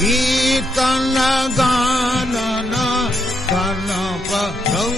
कीर्तन गानन कर्णपरौ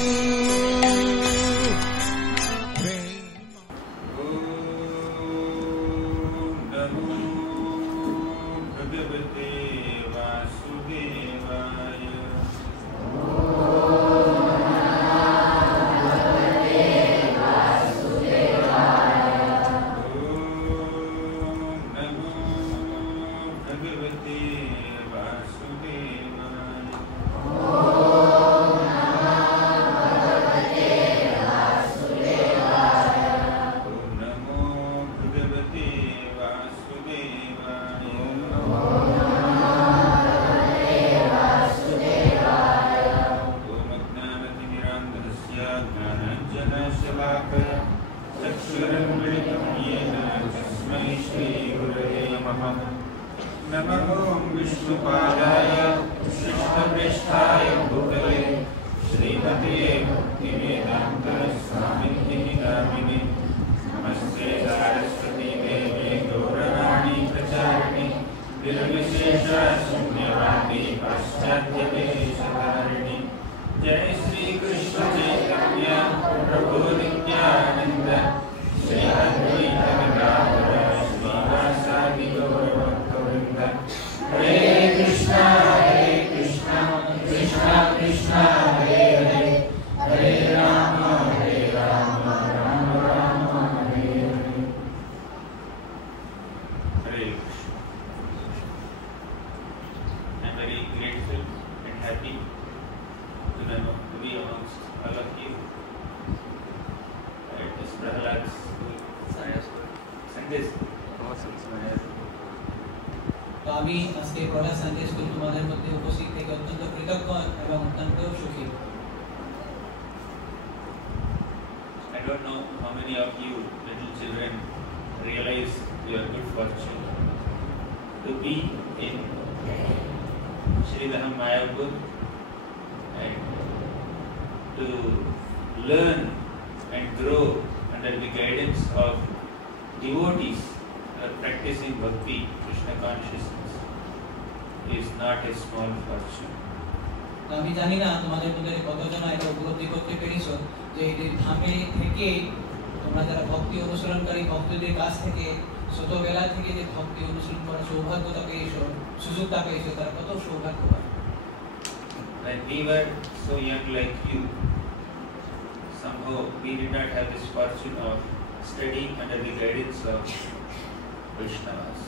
When we were so young like you, somehow we did not have this fortune of studying under the guidance of Vaishnavas.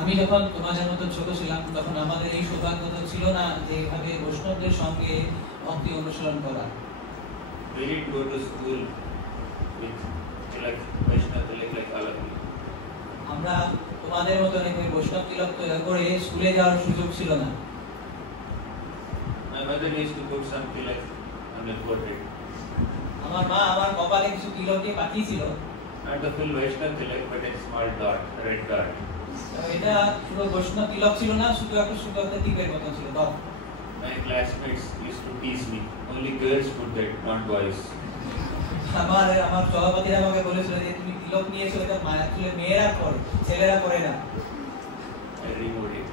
আমি যখন তোমাদের মতো ছোট ছিলাম তখন আমাদের এই সৌভাগ্য ছিল না যে এইভাবে বৈষ্ণবদের সঙ্গে ভক্তি অনুসরণ করা। We did go to school with like Vaishnava Tilak like all of you. আমরা তোমাদের মতো ওই বৈষ্ণব তিলক করে স্কুলে যাওয়ার সুযোগ ছিল না। My mother used to put some tilak on the forehead. আমার মা আমার কপালে কিছু তিলক দিয়ে পাঠিয়েছিল। Not the full Vaishnava tilak, but a small dot, a red dot. এটা শুধু বৈষ্ণব তিলক ছিল না, শুধু একটা টিপের মতো ছিল dot. My classmates used to tease me. Only girls put that, not boys. আমার সহপাঠীরা আমাকে বলেছিল যে তুমি তিলক নিয়েছো, এটা আসলে মেয়েরা করে, ছেলেরা করে না। I removed it.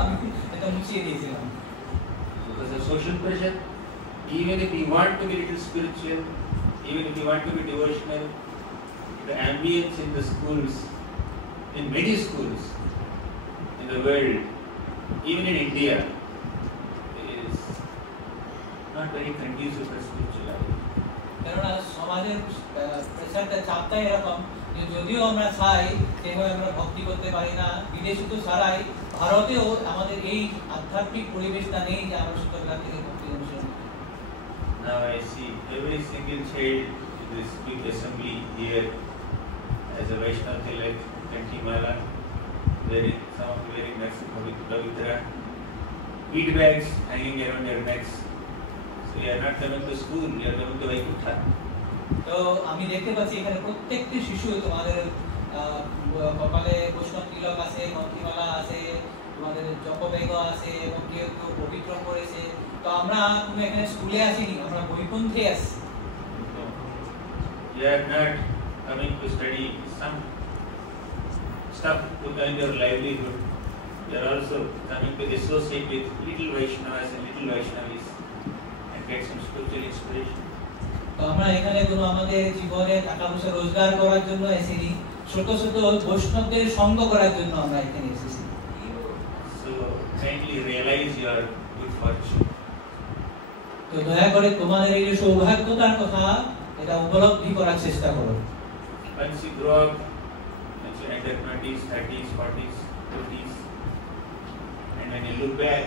আমি এটা মুছিয়ে দিয়েছিলাম। Because of social pressure, even if you want to be little spiritual, even if you want to be devotional, the ambience in the schools, in many schools in the world, even in India, is not very conducive for spirituality. কেননা সমাজের প্রেসারটা চাপটা এরকম যে যদিও আমরা চাই সেভাবে আমরা ভক্তি করতে পারি না, বিদেশে তো ছাড়াই ভারতেও আমাদের এই আধ্যাত্মিক পরিবেশটা নেই যে আমরা ছোটবেলা থেকে ভক্তি অনুসরণ করি। Now I see every single child in this big assembly here as a Vaishnava Tilak, Kantimala, wearing some of the wearing necks of Pavitra, bead bags hanging around their necks. So we are not coming to school, we are coming to Vaikuntha. তো আমি দেখতে পাচ্ছি এখানে প্রত্যেকটি শিশু তোমাদের কপালে বৈষ্ণব তিলক আছে, মন্ত্রীমালা আছে, তোমাদের জপবেগ আছে এবং কেউ কেউ পবিত্র করেছে। তো আমরা তুমি এখানে স্কুলে আসিনি, আমরা বৈকুণ্ঠে আসছি। We are not coming to study some stuff to earn your livelihood. We they are also coming to associate with little Vaishnavas and little Vaishnavis and get some spiritual inspiration. তো আমরা এখানে কোনো আমাদের জীবনে টাকা পয়সা রোজগার করার জন্য এসেছি, ছোট ছোট বৈষ্ণবদের সঙ্গ করার জন্য আমরা এখানে এসেছি। So kindly realize your good fortune. তো দয়া করে তোমাদের এই যে সৌভাগ্যতার কথা এটা উপলব্ধি করার চেষ্টা করো। Once you grow up, once you enter 20s, 30s, 40s, 50s, and when you look back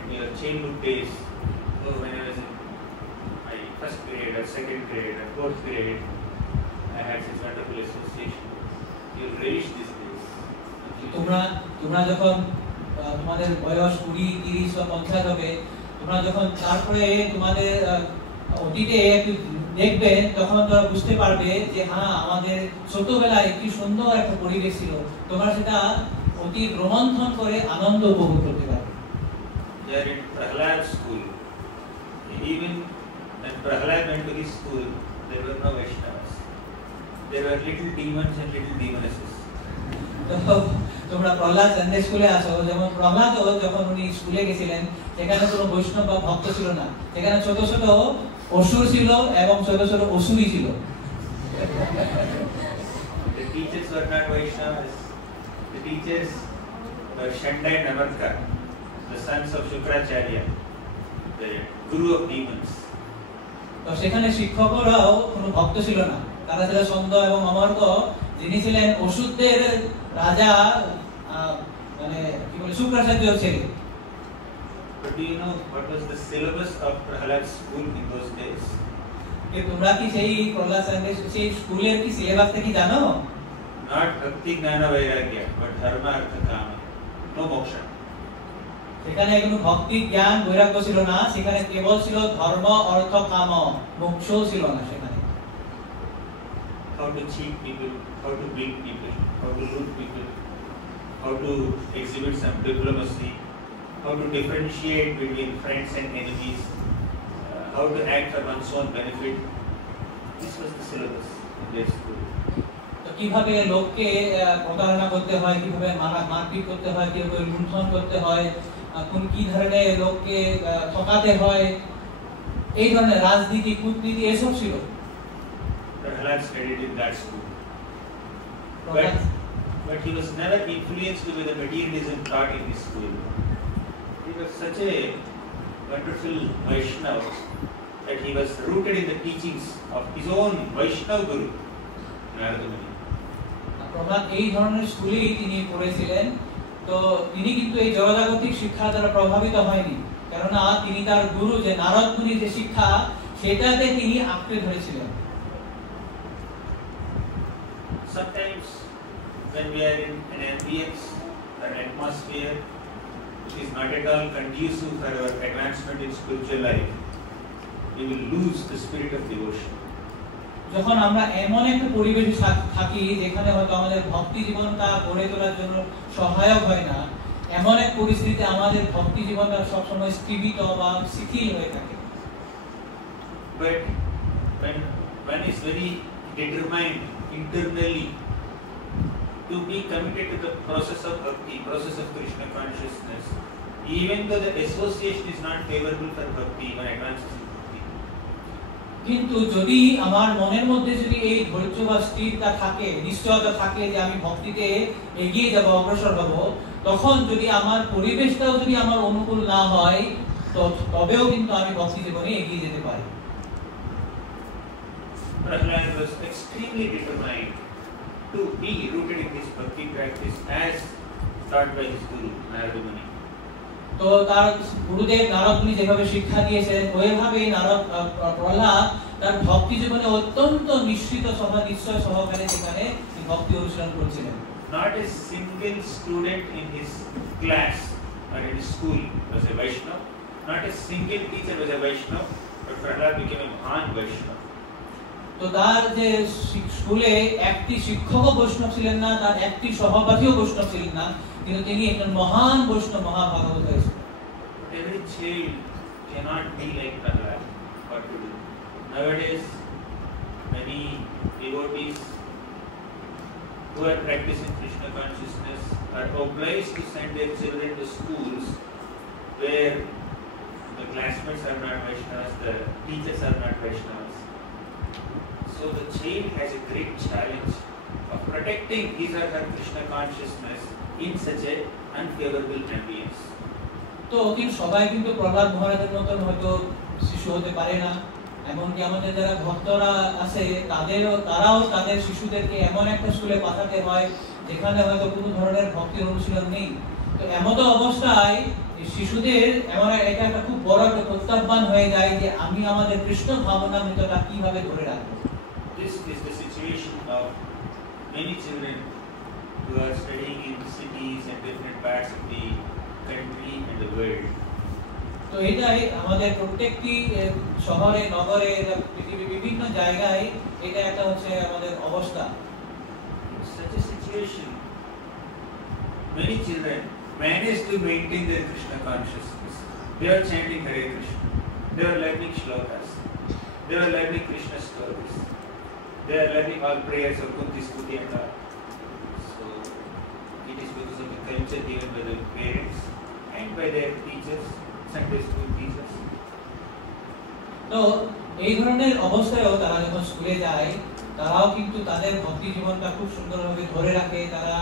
in your childhood days, oh, when I was in my first grade or second grade or fourth grade, I had such wonderful association. You'll relish these days. তোমরা যখন তোমাদের বয়স 20, 30 বা 50 হবে, তোমরা যখন তারপরে তোমাদের অতীতে একটু দেখবে, তখন তোমরা বুঝতে পারবে যে হ্যাঁ আমাদের ছোটবেলায় কি সুন্দর একটা পরিবেশ ছিল। তোমরা সেটা অতি রোমন্থন করে আনন্দ উপভোগ করতে পারবে। There in Prahlad school, even when Prahlad went to his school, there were no Vaishnavas. There were little demons and little demonesses. তো তোমরা প্রহ্লাদ সানডে স্কুলে আসো, যেমন প্রহ্লাদ যখন উনি স্কুলে গেছিলেন সেখানে কোনো বৈষ্ণব বা ভক্ত ছিল না, সেখানে ছোট ছোট অসুর ছিল এবং ছোট ছোট অসুরই ছিল। The teachers were not Vaishnavas. The teachers were Shanda and Amarka, the sons of Shukracharya, the guru of demons. তো সেখানে শিক্ষকরাও কোনো ভক্ত ছিল না, তারা ছিল ছন্দ এবং অমর্ক, যিনি ছিলেন অসুরদের রাজা, মানে কি বলে শুক্রাচার্য ছিলেন। But do you know what was the syllabus of Prahlad's school in those days? তোমরা কি সেই প্রহ্লাদ সানডে সেই স্কুলের কি সিলেবাসটা কি জানো? Not Bhakti Gnana Vairagya, but Dharma Artha Kama. No moksha. সেখানে কোনো ভক্তি জ্ঞান বৈরাগ্য ছিল না, সেখানে কেবল ছিল ধর্ম অর্থ কাম, মোক্ষ ছিল না সেখানে। How to cheat people, how to beat people, how to loot people, how to exhibit some diplomacy, how to differentiate between friends and enemies, how to act for one's own benefit. This was the syllabus in their school. তো কিভাবে লোককে প্রতারণা করতে হয়, কিভাবে মারপিট করতে হয়, কিভাবে লুণ্ঠন করতে হয়, কোন কি ধরনের লোককে ঠকাতে হয়, এই ধরনের রাজনীতি কূটনীতি এসব ছিল। Prahlad studied in that school. But he was never influenced by the materialism taught in his school. He was such a wonderful Vaishnava that he was rooted in the teachings of his own Vaishnava Guru, Narada Muni. Prahlad এই ধরনের স্কুলেই তিনি পড়েছিলেন। তো তিনি কিন্তু এই জড়জাগতিক শিক্ষা দ্বারা প্রভাবিত হয়নি, কেননা তিনি তার গুরু যে নারদ মুনির যে শিক্ষা সেটাতে তিনি আঁকড়ে ধরেছিলেন। Sometimes when we are in an ambience, an atmosphere which is not at all conducive for our advancement in spiritual life, we will lose the spirit of devotion. যখন আমরা এমন একটা পরিবেশে থাকি যেখানে হয়তো আমাদের ভক্তি জীবনটা গড়ে তোলার জন্য সহায়ক হয় না, এমন এক পরিস্থিতিতে আমাদের ভক্তি জীবনটা সবসময় স্থিমিত বা শিথিল হয়ে থাকে। But when one is very determined internally to be committed to the process of bhakti, process of Krishna consciousness, even though the association is not favorable for bhakti, one advances in bhakti. কিন্তু যদি আমার মনের মধ্যে যদি এই ধৈর্য বা স্থিরতা থাকে, নিশ্চয়তা থাকে যে আমি ভক্তিতে এগিয়ে যাব, অগ্রসর হব, তখন যদি আমার পরিবেশটাও যদি আমার অনুকূল না হয়, তবেও কিন্তু আমি ভক্তি জীবনে এগিয়ে যেতে পারি। Prahlad was extremely determined to be rooted in his bhakti practice as taught by his guru, Narada Muni. তো তার গুরুদেব নারদ মুনি যেভাবে শিক্ষা দিয়েছেন, ওইভাবেই প্রহ্লাদ তার ভক্তি জীবনে অত্যন্ত নিশ্চিত নিশ্চয় সহকারে সেখানে ভক্তি অনুশীলন করছিলেন। Not a single student in his class or in his school was a Vaishnava. Not a single teacher was a Vaishnava, but Prahlad became a Mahan Vaishnava. তো তার যে স্কুলে একটি শিক্ষক বৈষ্ণব ছিলেন না, তার একটি সহপাঠীও বৈষ্ণব ছিলেন না, কিন্তু তিনি একজন মহান বৈষ্ণব, মহাভাগবত হয়েছিলেন। Every child cannot be like Prahlad. What to do? Nowadays, many devotees who are practicing Krishna consciousness are obliged to send their children to schools where the classmates are not Vaishnavas, the teachers are not Vaishnavas. So the child has a great challenge of protecting his or her Krishna consciousness in such a unfavorable ambience. তো কিন্তু সবাই কিন্তু প্রহ্লাদ মহারাজের মতন হয়তো শিশু হতে পারে না, এমনকি আমাদের যারা ভক্তরা আছে তারাও তাদের শিশুদেরকে এমন একটা স্কুলে পাঠাতে হয় যেখানে হয়তো কোনো ধরনের ভক্তির অনুশীলন নেই। তো এমতো অবস্থায় শিশুদের এমন এটা একটা খুব বড় একটা প্রত্যাহ্বান হয়ে যায় যে আমি আমাদের কৃষ্ণ ভাবনামৃতটা কিভাবে ধরে রাখবো। This is the situation of many children who are studying in cities and different parts of the country and the world. তো এটাই আমাদের প্রত্যেকটি শহরে নগরে পৃথিবীর বিভিন্ন জায়গায় এটা একটা হচ্ছে আমাদের অবস্থা। In such a situation, many children manage to maintain their Krishna consciousness. They are chanting Hare Krishna. They are learning shlokas. They are learning Krishna stories. They are learning all prayers of Kunti, Stuti and all. So, it is because of the culture given by the parents and by their teachers, Sunday school teachers. তো এই ধরনের অবস্থায়ও তারা যখন স্কুলে যায় তারাও কিন্তু তাদের ভক্তি জীবনটা খুব সুন্দরভাবে ধরে রাখে। তারা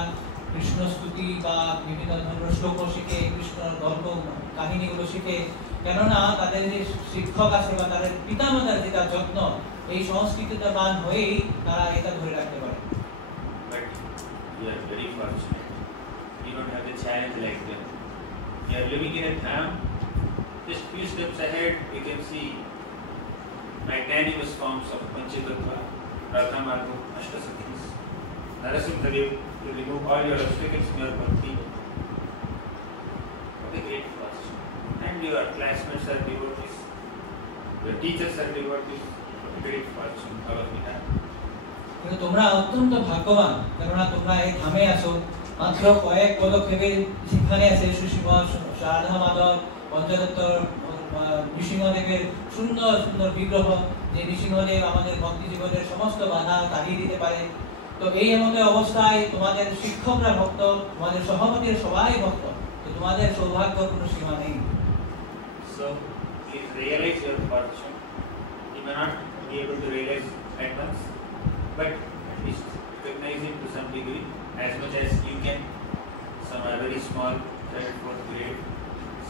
কৃষ্ণ স্তুতি বা বিভিন্ন ধরনের শ্লোক শিখে, কৃষ্ণর গল্প কাহিনীগুলো শিখে, কেননা তাদের যে শিক্ষক আছে বা তাদের পিতামাতার যেটা যত্ন, এই সংস্কৃতিবান হয়েই তারা এটা ধরে রাখতে পারে। But you are very fortunate. You don't have a challenge like them. You are living in a town. Just few steps ahead, you can see magnanimous forms of Panchatattva, Radha Madhav, Ashtasakhis, Narasimhadev to remove all your obstacles in your bhakti. What a great fortune. And your classmates are devotees, your teachers are devotees. What a great fortune all of you have. কিন্তু তোমরা অত্যন্ত ভাগ্যবান, কেননা তোমরা এই ধামে আছো। মাত্র কয়েক পদক্ষেপে সেখানে আছে সুশীল, রাধা মাধব, পঞ্চদত্ত, নৃসিংহদেবের সুন্দর সুন্দর বিগ্রহ, যে নৃসিংহদেব আমাদের ভক্তি জীবনের সমস্ত বাধা কাটিয়ে দিতে পারে। তো এই এমন অবস্থায় তোমাদের শিক্ষকরা ভক্ত, তোমাদের সহপাঠীরা সবাই ভক্ত, তো তোমাদের সৌভাগ্য কোনো সীমা নেই। So, please realize your fortune. You may not be able to realize at once, but at least recognize it to some degree, as much as you can. Some are very small, 3rd, 4th grade.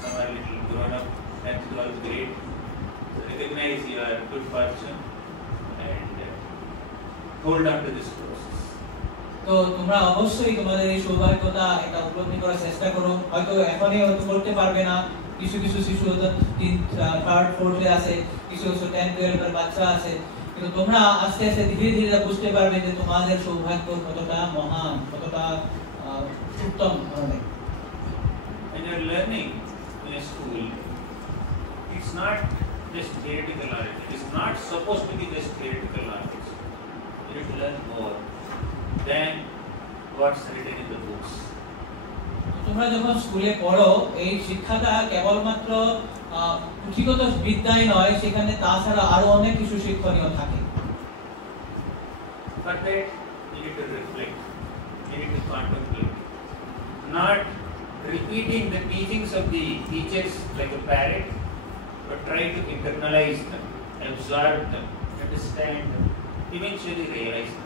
Some are little grown up, 10th, 12th grade. So recognize your good fortune and hold on to this process. তো তোমরা অবশ্যই তোমাদের এই সৌভাগ্যতা এটা উপলব্ধি করার চেষ্টা করো। হয়তো এখনই হয়তো করতে পারবে না, কিছু কিছু শিশু হয়তো 3rd, 4th এ আছে, কিছু কিছু 10, 12 এর বাচ্চা আছে, কিন্তু তোমরা আস্তে আস্তে ধীরে ধীরে বুঝতে পারবে যে তোমাদের সৌভাগ্য কতটা মহান, কতটা উত্তম ধরনের। When you are learning in a school, it's not just theoretical knowledge. It is not supposed to be just theoretical knowledge. You need to learn more than what's written in the books. তোমরা যখন স্কুলে পড়ো, এই শিক্ষাটা কেবলমাত্র পুঁথিগত বিদ্যাই নয়, সেখানে তাছাড়া আরো অনেক কিছু শিক্ষণীয় থাকে। For that, you need to reflect. You need to contemplate. Not repeating the teachings of the teachers like a parrot, but try to internalize them, absorb them, understand them, eventually realize them.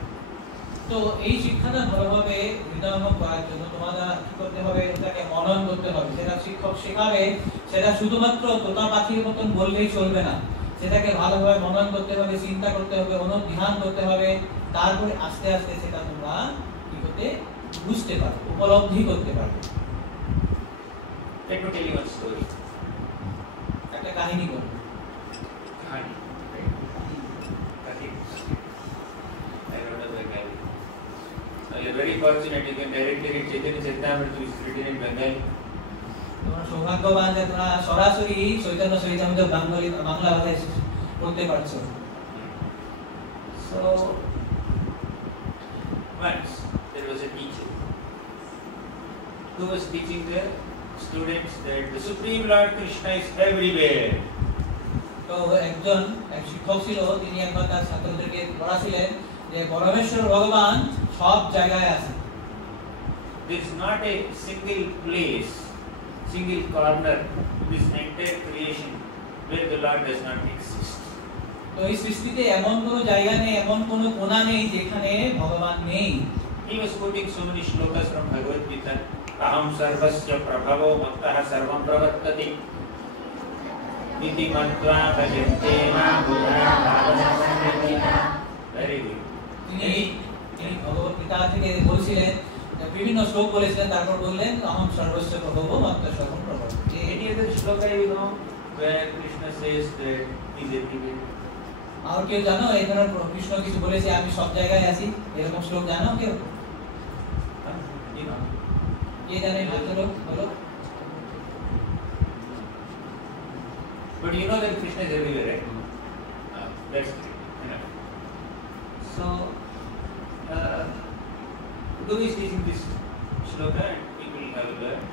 তো এই শিক্ষাটা ভালোভাবে হৃদয়ঙ্গম করার জন্য তোমাদের কি করতে হবে, এটাকে মনন করতে হবে। যেটা শিক্ষক শেখাবে সেটা শুধুমাত্র তোতা পাখির মতন বললেই চলবে না, সেটাকে ভালোভাবে মনন করতে হবে, চিন্তা করতে হবে, অনুধ্যান করতে হবে। তারপরে আস্তে আস্তে সেটা তোমরা কি করতে বুঝতে পারবে, উপলব্ধি করতে পারবে। Let me tell you one story. একটা কাহিনী বলবো। Kahani, right? Kathi. I wrote a Bengali. So you're very fortunate. You can directly read Chaitanya Charitamrita, which is written in Bengali. তোমরা সৌভাগ্যবান যে তোমরা সরাসরি চৈতন্য চরিতামৃত বাংলা ভাষায় পড়তে পারছো। So once there was a teacher who was teaching the students that the Supreme Lord Krishna is everywhere. তো এক শিক্ষক ছিল, তিনি একবার তার ছাত্রদেরকে পড়াছিলেন যে পরমেশ্বর ভগবান সব জায়গায় আছে। There is not a single place, single corner in this entire creation where the Lord does not exist. তো এই সৃষ্টিতে এমন কোনো জায়গা নেই, এমন কোনো কোণা নেই যেখানে ভগবান নেই। He was quoting so many shlokas from Bhagavad Gita. Aham sarvasya prabhavo mattah sarvam pravattati. Iti matva bhajante ma. Very good. তিনি ভগবত গীতা থেকে বলছিলেন, বিভিন্ন শ্লোক বলেছিলেন, তারপর বললেন অহম সর্বস্ব প্রভব মাত্র সর্বম প্রভব। Any other shloka you know where Krishna says that he is everywhere? আর কেউ জানো এই ধরনের কৃষ্ণ কিছু বলেছে আমি সব জায়গায় আছি, এরকম শ্লোক জানো কেউ? You know. কে জানে বলো বলো। But you know that Krishna is everywhere, right? That's great. Enough. So, Guru is teaching this shloka and people have learned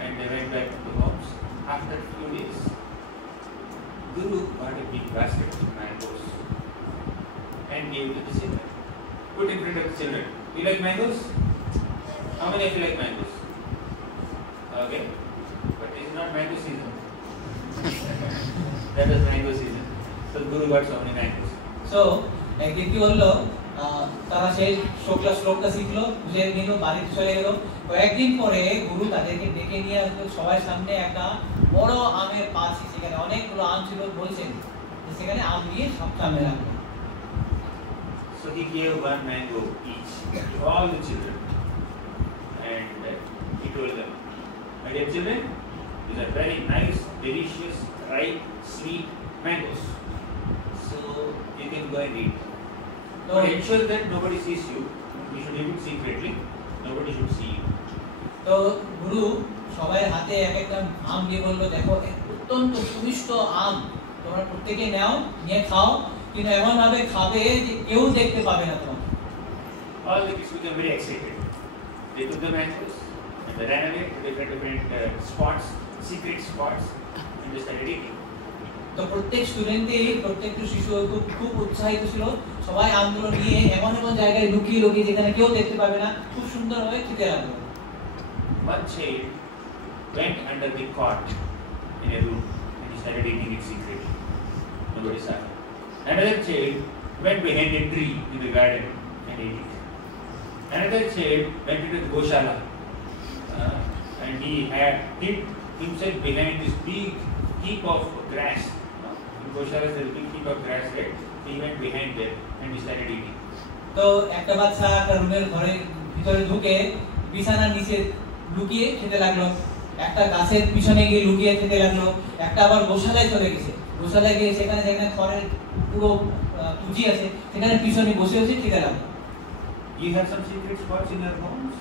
and they went back to the homes. After a few days, Guru got a big basket of mangoes and gave it to the children. Put in front of the children. You like mangoes? How many of you like mangoes? Okay. But it is not mango season. That is mango season. So Guru got so many mangoes. So একদিন কি হলো, তারা সেই শ্লোকটা শিখলো, বুঝে নিল, বাড়িতে চলে গেল। কয়েকদিন পরে গুরু তাদেরকে ডেকে নিয়ে আসলো সবার সামনে একটা বড় আমের পাশে, সেখানে অনেকগুলো আম ছিল, বলছেন সেখানে আম দিয়ে সব সামনে রাখলো। So he gave one mango each to all the children, and he told them, "My dear children, these are very nice, delicious, ripe, sweet mangoes. So you can go and eat. But ensure that nobody sees you. You should eat it secretly. Nobody should see you." তো গুরু সবাই হাতে এক একটা আম দিয়ে বললো, দেখো অত্যন্ত সুমিষ্ট আম, তোমরা প্রত্যেকে নাও, নিয়ে খাও, কিন্তু এমন ভাবে খাবে যে কেউ দেখতে পাবে না তোমাকে। All the kids became very excited. They took the mangoes and they ran away to different spots, secret spots, and they started eating. তো প্রত্যেক প্রত্যেকটা শিশু খুব উৎসাহিত ছিল, সবাই আমগুলো নিয়ে এমন এমন জায়গায় লুকিয়ে লুকিয়ে যেখানে কেউ দেখতে পাবে না খুব সুন্দরভাবে খেতে লাগলো। One child went under the cot in a room and he started eating it secretly. Nobody saw him. Another child went behind a tree in the garden and ate it. Another child went into the Goshala and he had hid himself behind this big heap of grass. In Goshala there is a big heap of grass, right? So he went behind there and he started eating. তো একটা বাচ্চা একটা রুমের ঘরের ভিতরে ঢুকে বিছানার নিচে লুকিয়ে খেতে লাগলো, একটা গাছের পিছনে গিয়ে লুকিয়ে খেতে লাগলো, একটা আবার গোশালায় চলে গেছে, গোশালায় গিয়ে সেখানে যেখানে খড়ের পুরো তুজি আছে সেখানে পিছনে বসে বসে খেতে লাগলো। You have some secret spots in your homes?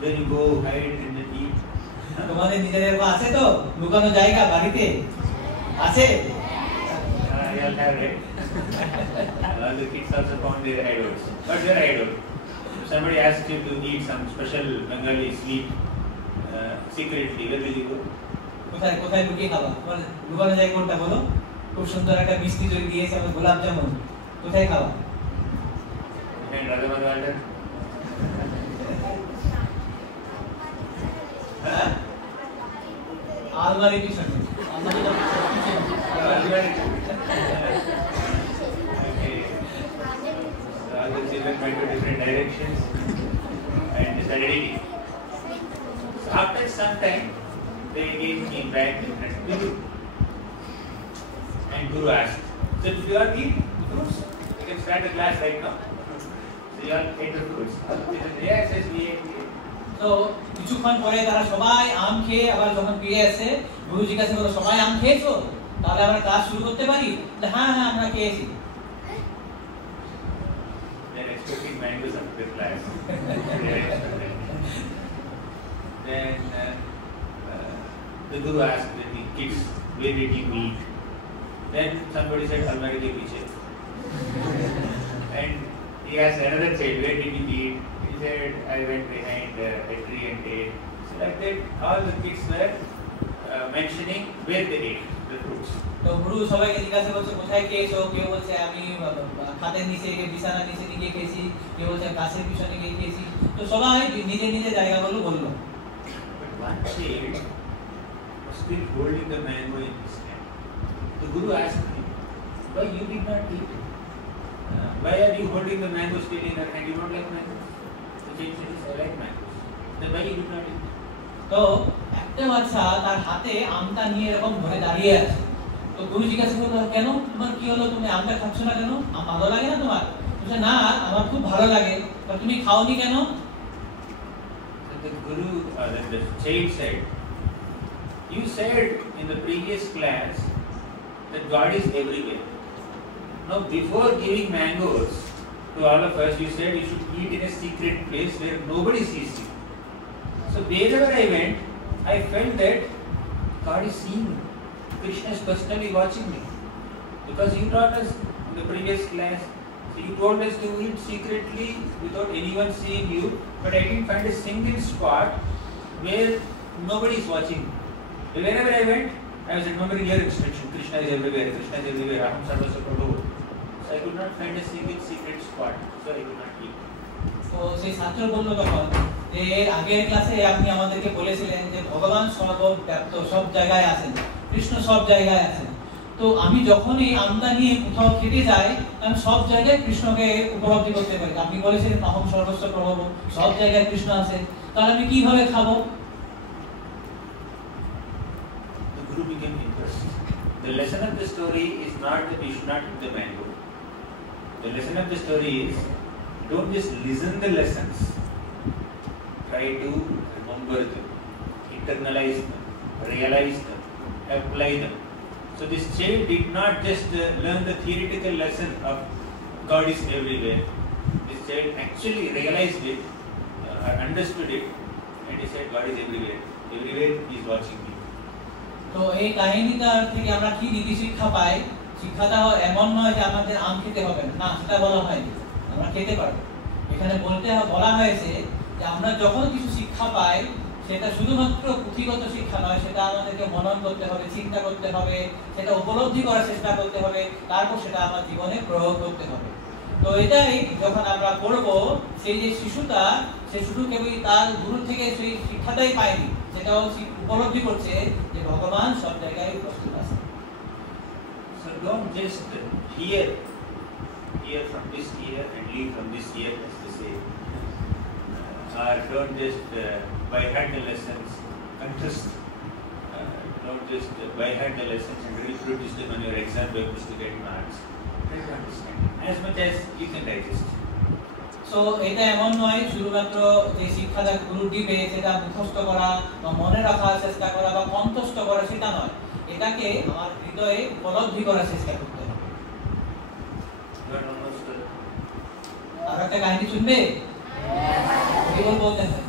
Then you go hide in the deep. তোমাদের নিজেদের আছে তো লুকানো জায়গা বাড়িতে আছে? You all have it. All the kids also found their idols. But their idol. If somebody asks you to eat some special Bengali sweet secretly, where will you go? কোথায় কোথায় লুকিয়ে খাবা? তোমার লুকানো জায়গা কোনটা বলো? খুব সুন্দর একটা মিষ্টি তৈরি দিয়েছে আমার গোলাপ জামুন, কোথায় খাবা? And Radha Madhavatar? আলমারির পিছনে। Okay. So all the children went to different directions and they started eating. So after some time, they again came back in front of Guru. And Guru asked, "So do you all eat fruits? You can start the class right now." So you all ate the fruits. They said, "Yes, yes, we ate." তো কিছুক্ষণ পরে তারা সবাই আম খেয়ে আবার যখন ফিরে আসে, গুরু জিজ্ঞাসা করলো, সবাই আম খেয়েছো? তাহলে আমরা ক্লাস শুরু করতে পারি? হ্যাঁ হ্যাঁ আমরা খেয়েছি। They're expecting mangoes after the class. Then the Guru asked the kids, "Where did you eat?" Then somebody said, "Almari ke piche." And he asked another child, "Where did you eat?" He said, "I went behind a tree and ate." So like that, all the kids were mentioning where they ate. the fruits. তো গুরু সবাইকে জিজ্ঞাসা করছে কোথায় খেয়েছো, কেউ বলছে আমি খাটের নিচে বিছানার নিচে গিয়ে খেয়েছি, কেউ বলছে গাছের পিছনে গিয়ে খেয়েছি। তো সবাই নিজের নিজের জায়গাগুলো বললো। But one child was still holding the mango in his hand. The Guru asked him, why you did not eat? Why are you holding the mango still in your hand? You don't like mangoes? The child said, I like mangoes. Then why you did not eat? তো একটা বাচ্চা তার হাতে আমটা নিয়ে এরকম ধরে দাঁড়িয়ে আছে। তো গুরু জিজ্ঞাসা করলো, কেন তোমার কি হলো, তুমি আমটা খাচ্ছ না কেন, আম ভালো লাগে না তোমার? বলছে না, আমার খুব ভালো লাগে। তো তুমি খাওনি কেন? The Guru, the child said, you said in the previous class that God is everywhere. Now before giving mangoes to all of us, you said you should eat in a secret place where nobody sees you. So wherever I went, I felt that God is seeing me. Krishna is personally watching me. Because you taught us in the previous class, so you told us to eat secretly without anyone seeing you, but I didn't find a single spot where nobody is watching me. Wherever I went, I was remembering your instruction, Krishna is everywhere, Aham Sarvasya Prabhu. So I could not find a single secret spot, so I could not eat. তো সেই ছাত্র বলল তখন যে আগের ক্লাসে আপনি আমাদেরকে বলেছিলেন যে ভগবান সর্বব্যাপ্ত, সব জায়গায় আছেন, কৃষ্ণ সব জায়গায় আছেন। তো আমি যখনই আমটা নিয়ে কোথাও খেতে যাই, আমি সব জায়গায় কৃষ্ণকে উপলব্ধি করতে পারি। আপনি বলেছিলেন অহম সর্বস্ব প্রভব, সব জায়গায় কৃষ্ণ আছে, তাহলে আমি কিভাবে খাবো? The Guru became interested. The lesson of the story is not that we should not eat the mango. The lesson of the story is, don't just listen the lessons. Try to remember them, internalize them, realize them, apply them. So this child did not just learn the theoretical lesson of God is everywhere. This child actually realized it, understood it, and he said God is everywhere. Everywhere he is watching me. তো এই কাহিনীটা থেকে আমরা কি নীতি শিক্ষা পাই? শিক্ষাটা এমন নয় যে আমাদের আম খেতে হবে না, সেটা বলা হয়নি, আমরা খেতে পারবো। এখানে বলা হয়েছে যে আমরা যখন কিছু শিক্ষা পাই, সেটা শুধুমাত্র পুঁথিগত শিক্ষা নয়, সেটা আমাদেরকে মনন করতে হবে, চিন্তা করতে হবে, সেটা উপলব্ধি করার চেষ্টা করতে হবে, তারপর সেটা আমার জীবনে প্রয়োগ করতে হবে। তো এটাই যখন আমরা করব, সেই যে শিশুটা, সে শুধু কেবল তার গুরু থেকে সেই শিক্ষাটাই পায়নি, সেটাও উপলব্ধি করছে যে ভগবান সব জায়গায় উপস্থিত আছে। So don't just hear from this ear and leave from this ear, as they say. Or don't just by heart the lessons, contest. Don't just by heart the lessons and reproduce them on your exam papers to get marks. Try to understand as much as you can digest. So এটা এমন নয় শুধুমাত্র যে শিক্ষাটা গুরু দিবে সেটা মুখস্থ করা বা মনে রাখার চেষ্টা করা বা কণ্ঠস্থ করা, সেটা নয়, এটাকে আমার হৃদয়ে উপলব্ধি করার চেষ্টা করতে হবে। আর একটা কাহিনী শুনবে? কি বলতে হয়?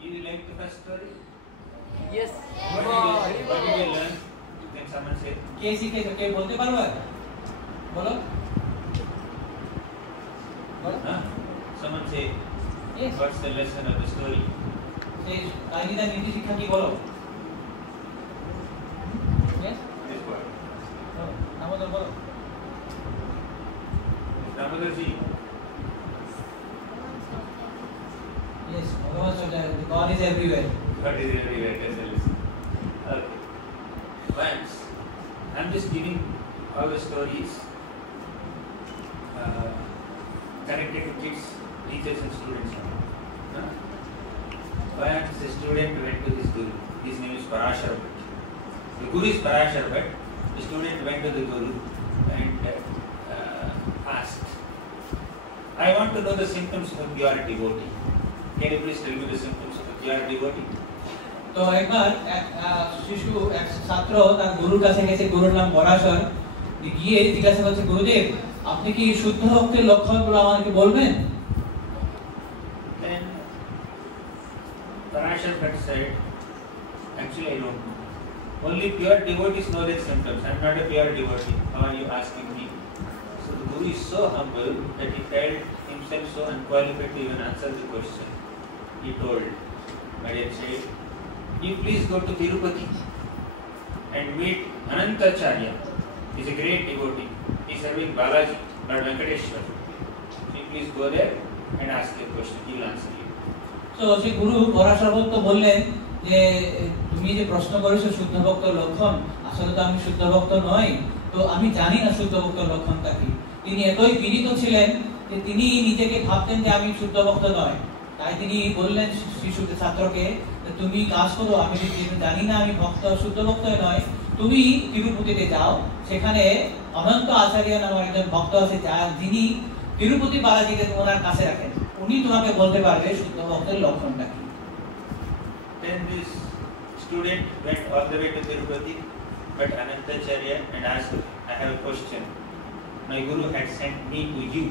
You like the first story? Yes. What did you learn? Can someone say? কে শিখেছে, কে বলতে পারবে? বলো। Someone say, Yes. what's the lesson of the story? সেই কাহিনীটা নীতি শিক্ষা কি বলো? Yes? This word. আমাদের বলো। Ramadarji. Yes, ভগবান সব জায়গায়, God is everywhere. God is everywhere. That's the lesson. Okay. Once, I'm just giving all the stories connected to kids, teachers and students. Once a student went to his Guru. His name is Parashar Bhatt. The Guru is Parashar Bhatt. The student went to the Guru and asked, I want to know the symptoms of a pure devotee. Can you please tell me the symptoms of a pure devotee? তো একবার এক ছাত্র তার গুরুর কাছে গেছে, গুরুর নাম পরাশর, গিয়ে জিজ্ঞাসা করছে, গুরুদেব আপনি কি শুদ্ধ ভক্তের লক্ষণগুলো আমাকে বলবেন? Then Parashar Bhatt said, actually I don't know. Only pure devotees know their symptoms. I am not a pure devotee. How are you asking me? So the Guru is so humble that he felt himself so unqualified to even answer the question. He told, my dear child, you please go to Tirupati and meet Anantacharya. He is a great devotee. He is serving Balaji, Lord Venkateshwar. So please go there and ask a question. He will answer you. তো সেই গুরু পরাশরভক্ত বললেন যে তুমি যে প্রশ্ন করেছো শুদ্ধ ভক্তর লক্ষণ, আসলে তো আমি শুদ্ধ ভক্ত নই, তো আমি জানি না শুদ্ধ ভক্তর লক্ষণটা কি। তিনি এতই বিনীত ছিলেন যে তিনি নিজেকে ভাবতেন যে আমি শুদ্ধ ভক্ত নয়। তাই তিনি বললেন শিশুকে, ছাত্রকে, তুমি কাজ করো, আমি জানি না আমি ভক্ত শুদ্ধ ভক্ত নয়, তুমি তিরুপতিতে যাও, সেখানে অনন্ত আচার্য নামক একজন ভক্ত আছে যিনি তিরুপতি বালাজিকে ওনার কাছে রাখেন, উনি তোমাকে বলতে পারবে শুদ্ধ ভক্তের লক্ষণটা কি। Then this student went all the way to Tirupati, but Anantacharya and asked, I have a question. My guru had sent me to you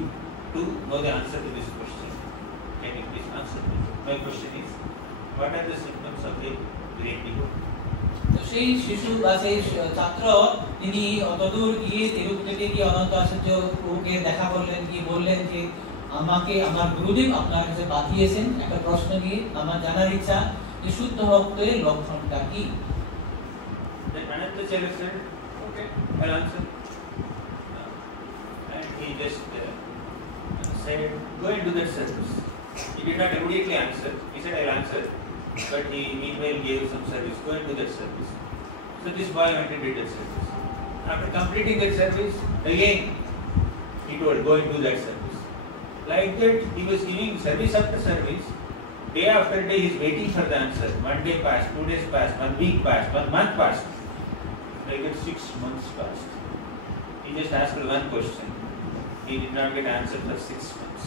to know the answer to this question. Can you please answer me? My question is, what are the symptoms of a great devotee? তো সেই শিশু বা সেই ছাত্র তিনি অতদূর গিয়ে তিরুপতিতে গিয়ে অনন্ত আচার্য প্রভুকে দেখা করলেন, গিয়ে বললেন যে আমাকে আমার গুরুদেব আপনার কাছে পাঠিয়েছেন একটা প্রশ্ন নিয়ে, আমার জানার ইচ্ছা যে শুদ্ধ ভক্তের লক্ষণটা কি। Then Anantacharya said, okay, I'll answer. And he just said, go and do that service. He did not immediately answer. He said, I'll answer. But he meanwhile gave some service. Go and do that service. So this boy went and did that service. After completing that service, again he told, go and do that service. Like that, he was giving service after service. Day after day, he is waiting for the answer. 1 day passed, 2 days passed, 1 week passed, 1 month passed. Like that, 6 months passed. He just asked one question. He did not get answer for 6 months.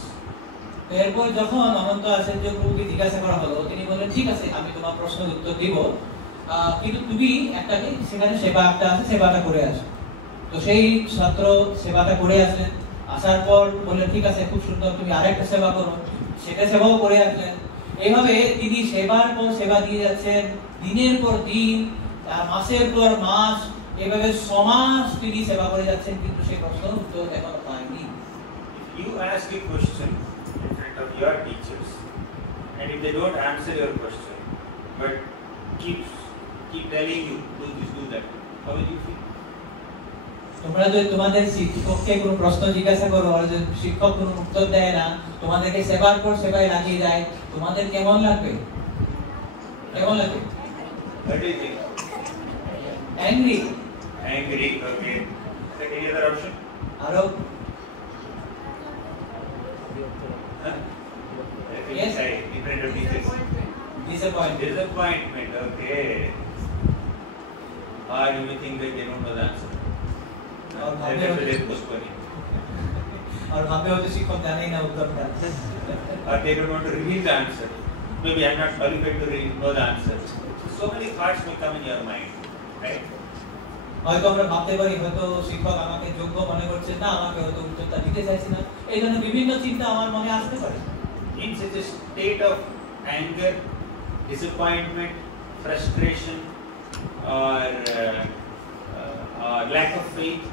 এরপর যখন অনন্ত আচার্য প্রভুকে জিজ্ঞাসা করা হলো, তিনি বললেন ঠিক আছে আমি তোমার প্রশ্নের উত্তর দিব, কিন্তু তুমি একটা সেখানে সেবা একটা আছে, সেবাটা করে আসো। তো সেই ছাত্র সেবাটা করে আসলেন, আসার পর বললেন ঠিক আছে খুব সুন্দর, তুমি আরেকটা সেবা করো, সেটা সেবাও করে আসলেন। এইভাবে তিনি সেবার পর সেবা দিয়ে যাচ্ছেন, দিনের পর দিন, মাসের পর মাস, এভাবে সমাজ তিনি সেবা করে যাচ্ছেন, কিন্তু সেই প্রশ্নের উত্তর এখনো পায়নি। You ask a question in front of your teachers, and if they don't answer your question, but keep telling you, do this, do that, how will you feel? তোমরা যদি তোমাদের শিক্ষককে কোনো প্রশ্ন জিজ্ঞাসা করো আর যদি শিক্ষক কোনো উত্তর দেয় না, তোমাদেরকে সেবার পর সেবায় লাগিয়ে যায়, তোমাদের কেমন লাগবে? কেমন লাগবে? What do you think? Angry. Angry, okay. Any other option? আরো Huh? Yes. In front of teachers. disappointed. Disappointment, okay. Or you may think that they don't know the answer. Or ভাবে হয়তো শিক্ষক জানেই না উত্তরটা। Or they don't want to reveal the answer. Maybe I'm not qualified to know the answer. So many thoughts may come in your mind, right? হয়তো আমরা ভাবতে পারি হয়তো শিক্ষক আমাকে যোগ্য মনে করছে না, আমাকে হয়তো উত্তরটা দিতে চাইছে না, এই ধরনের বিভিন্ন চিন্তা আমার মনে আসতে পারে। In such a state of anger, disappointment, frustration, or lack of faith,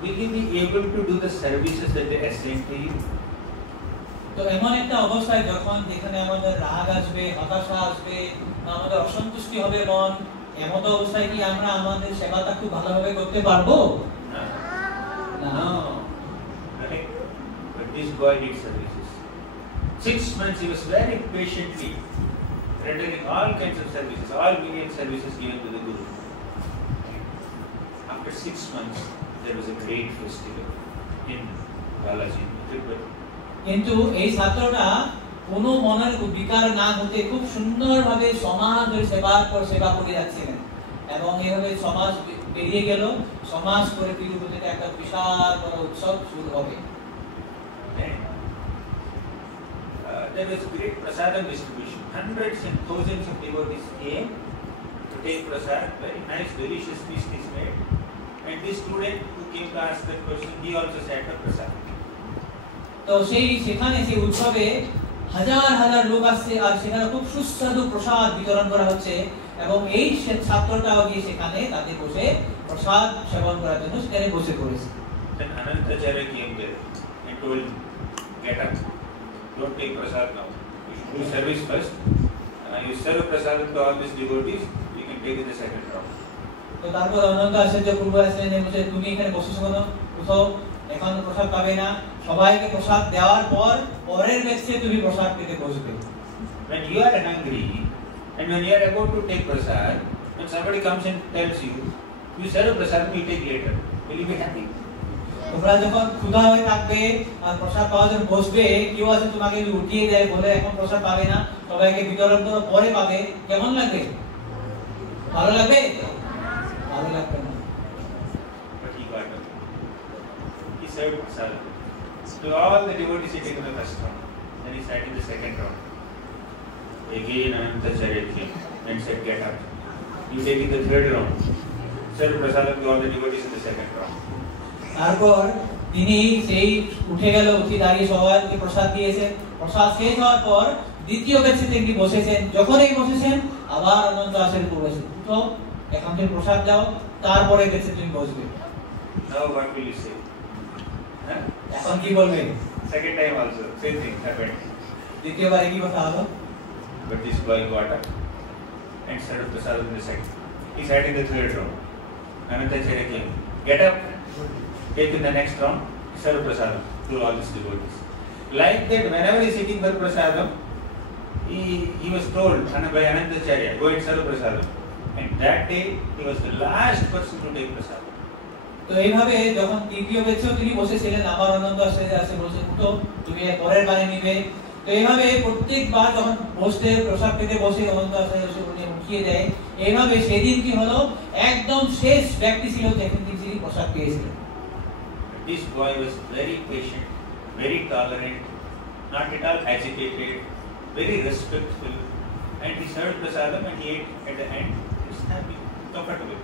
will you be able to do the services that they assign to you? তো এমন একটা অবস্থায় যখন যেখানে আমাদের রাগ আসবে, হতাশা আসবে, আমাদের অসন্তুষ্টি হবে মন, এমন অবস্থায় কি আমরা আমাদের সেবাটা খুব ভালোভাবে করতে পারবো? No. Right? But this boy did services. 6 months he was very patiently rendering all kinds of services, all million services given to the Guru. After 6 months, there was a great festival in Balaji, Tirupati. কিন্তু এই ছাত্রটা কোনো মনের বিকার না হতে খুব সুন্দরভাবে সমাজের সেবার পর সেবা করে যাচ্ছিলেন, এবং এভাবে সমাজ বেরিয়ে গেল, সমাজ করে তিরুপতিতে একটা বিশাল বড় উৎসব শুরু হবে। There was great prasadam distribution. Hundreds and thousands of devotees came to take prasad. Very nice, delicious feast is made. And this student who came to ask that question, he also sat for prasad. তো সেখানে সেই উৎসবে হাজার হাজার লোক আসছে, আর সেখানে খুব সুস্বাদু প্রসাদ বিতরণ করা হচ্ছে, এবং এই ছাত্রটাও গিয়ে সেখানে তাতে বসে প্রসাদ সেবন করার জন্য সেখানে বসে পড়েছে। Then Anantacharya came there and told him, get up, don't take prasad now. You should do service first. You serve prasad to all these devotees, you can take in the second round. তো তো তারপর অনন্ত আচার্য পূর্ব আসলেন বলছে তুমি এখানে বসেছো কেন, উঠো, এখন প্রসাদ পাবে না, সবাইকে প্রসাদ দেওয়ার পর পরের ব্যাচে তুমি প্রসাদ পেতে বসবে। When you are hungry and when you are about to take prasad, when somebody comes and tells you, you serve prasad, you take later. Will you be happy? তোমরা যখন ক্ষুধা হয়ে থাকবে আর প্রসাদ পাওয়ার জন্য বসবে, কেউ আছে তোমাকে উঠিয়ে দেয় বলে এখন প্রসাদ পাবে না, সবাইকে বিতরণ করো পরে পাবে, কেমন লাগবে? ভালো লাগবে? ভালো লাগবে না। But he got up. He served prasad to all the devotees sitting in the first round. Then he sat in the second round. Again Anantacharya came and said, get up. You take in the third round. Serve prasad to all the devotees in the second round. তারপর তিনি সেই উঠে গেল, উঠে দাঁড়িয়ে সবাইকে প্রসাদ দিয়েছেন। প্রসাদ শেষ হওয়ার পর দ্বিতীয় ব্যাচে তিনি বসেছেন। যখনই বসেছেন আবার অনন্ত আচার্য বলেছে, তো এখন তুমি প্রসাদ দাও, তারপরে ব্যাচে তুমি বসবে। Now what will you say? Huh? এখন কি বলবে? Second time also, same thing happened. দ্বিতীয়বারে কি কথা হলো? But this boy got up and served prasad in the second. He sat in the third round. Anantacharya came. Get up. Take in the next round. Serve prasadam to all these devotees. Like that, whenever he is sitting for prasadam, he was told by Anantacharya, go and serve prasadam. And that day, he was the last person to take prasadam. তো এইভাবে যখন তৃতীয় ব্যাচেও তিনি বসেছিলেন, আবার অনন্ত আচার্য আসে বলছে, উঠো, তুমি পরের বারে নিবে। তো এইভাবে প্রত্যেকবার যখন বসতে প্রসাদ পেতে বসে অনন্ত আচার্য উঠিয়ে দেয়। এইভাবে সেদিন কি হলো, একদম শেষ ব্যক্তি ছিল যেখান থেকে তিনি প্রসাদ পেয়েছিলেন। This boy was very patient, very tolerant, not at all agitated, very respectful, and he served prasadam and he ate at the end. He was happy, comfortable.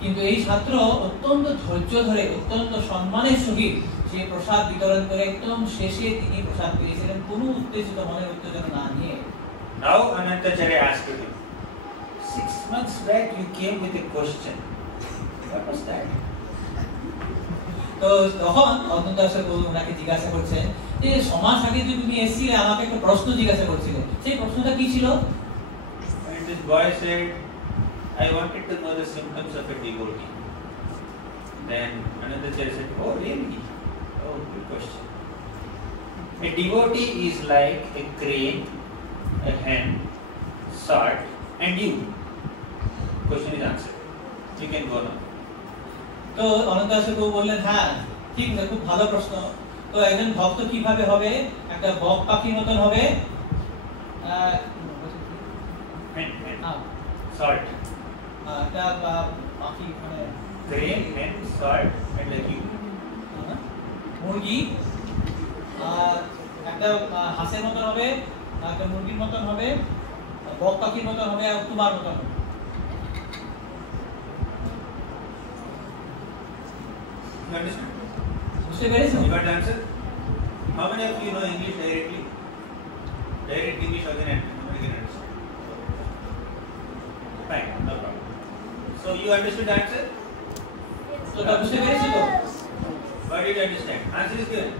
কিন্তু এই ছাত্র অত্যন্ত ধৈর্য ধরে, অত্যন্ত সম্মানের সহিত সেই প্রসাদ বিতরণ করে একদম শেষে তিনি প্রসাদ পেয়েছিলেন, কোনো উত্তেজিত মনের উত্তেজনা না নিয়ে। Now Anantacharya asked him, 6 months back you came with a question. What was that? তো তখন অনন্ত আচার্য ওনাকে জিজ্ঞাসা করছেন যে সমাজ আগে যে তুমি এসেছিলে, আমাকে একটা প্রশ্ন জিজ্ঞাসা করছিলে, সেই প্রশ্নটা কি ছিল? And this boy said, I wanted to know the symptoms of a devotee. Then Anantacharya said, oh really? Oh, good question. A devotee is like a crane, a hen, salt, and you. Question is answered. You can go now. তো অনন্ত আচার্য বললেন, হ্যাঁ ঠিক আছে, খুব ভালো প্রশ্ন। তো একজন ভক্ত কিভাবে হবে? একটা বক পাখির মতন হবে, Salt. একটা পাখি মানে Crane, hen, salt, and like you. মুরগি, একটা হাঁসের মতন হবে, একটা মুরগির মতন হবে, বক পাখির মতন হবে, আর তোমার মতন হবে। You understand? বুঝতে পেরেছো? You got the answer? How many of you know English directly? Direct English or can understand? Fine, no problem. So you understood the answer? তো তা বুঝতে পেরেছো তো? What did you understand? Answer is given.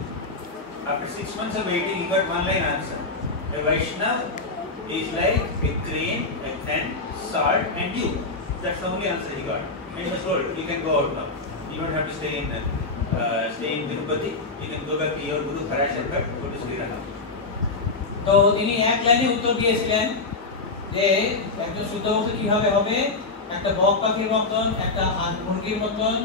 After 6 months of waiting, you got one line answer. A Vaishnava is like a crane, a hen, salt, and you. That's the only answer he got. And he was told, you can go out now. You don't have to stay in Tirupati. You can go back to your Guru Parashankar, go to Srirangam. তো তিনি এক লাইনে উত্তর দিয়েছিলেন যে একজন শুদ্ধ ভক্ত কিভাবে হবে, একটা বক পাখির মতন, একটা মুরগির মতন,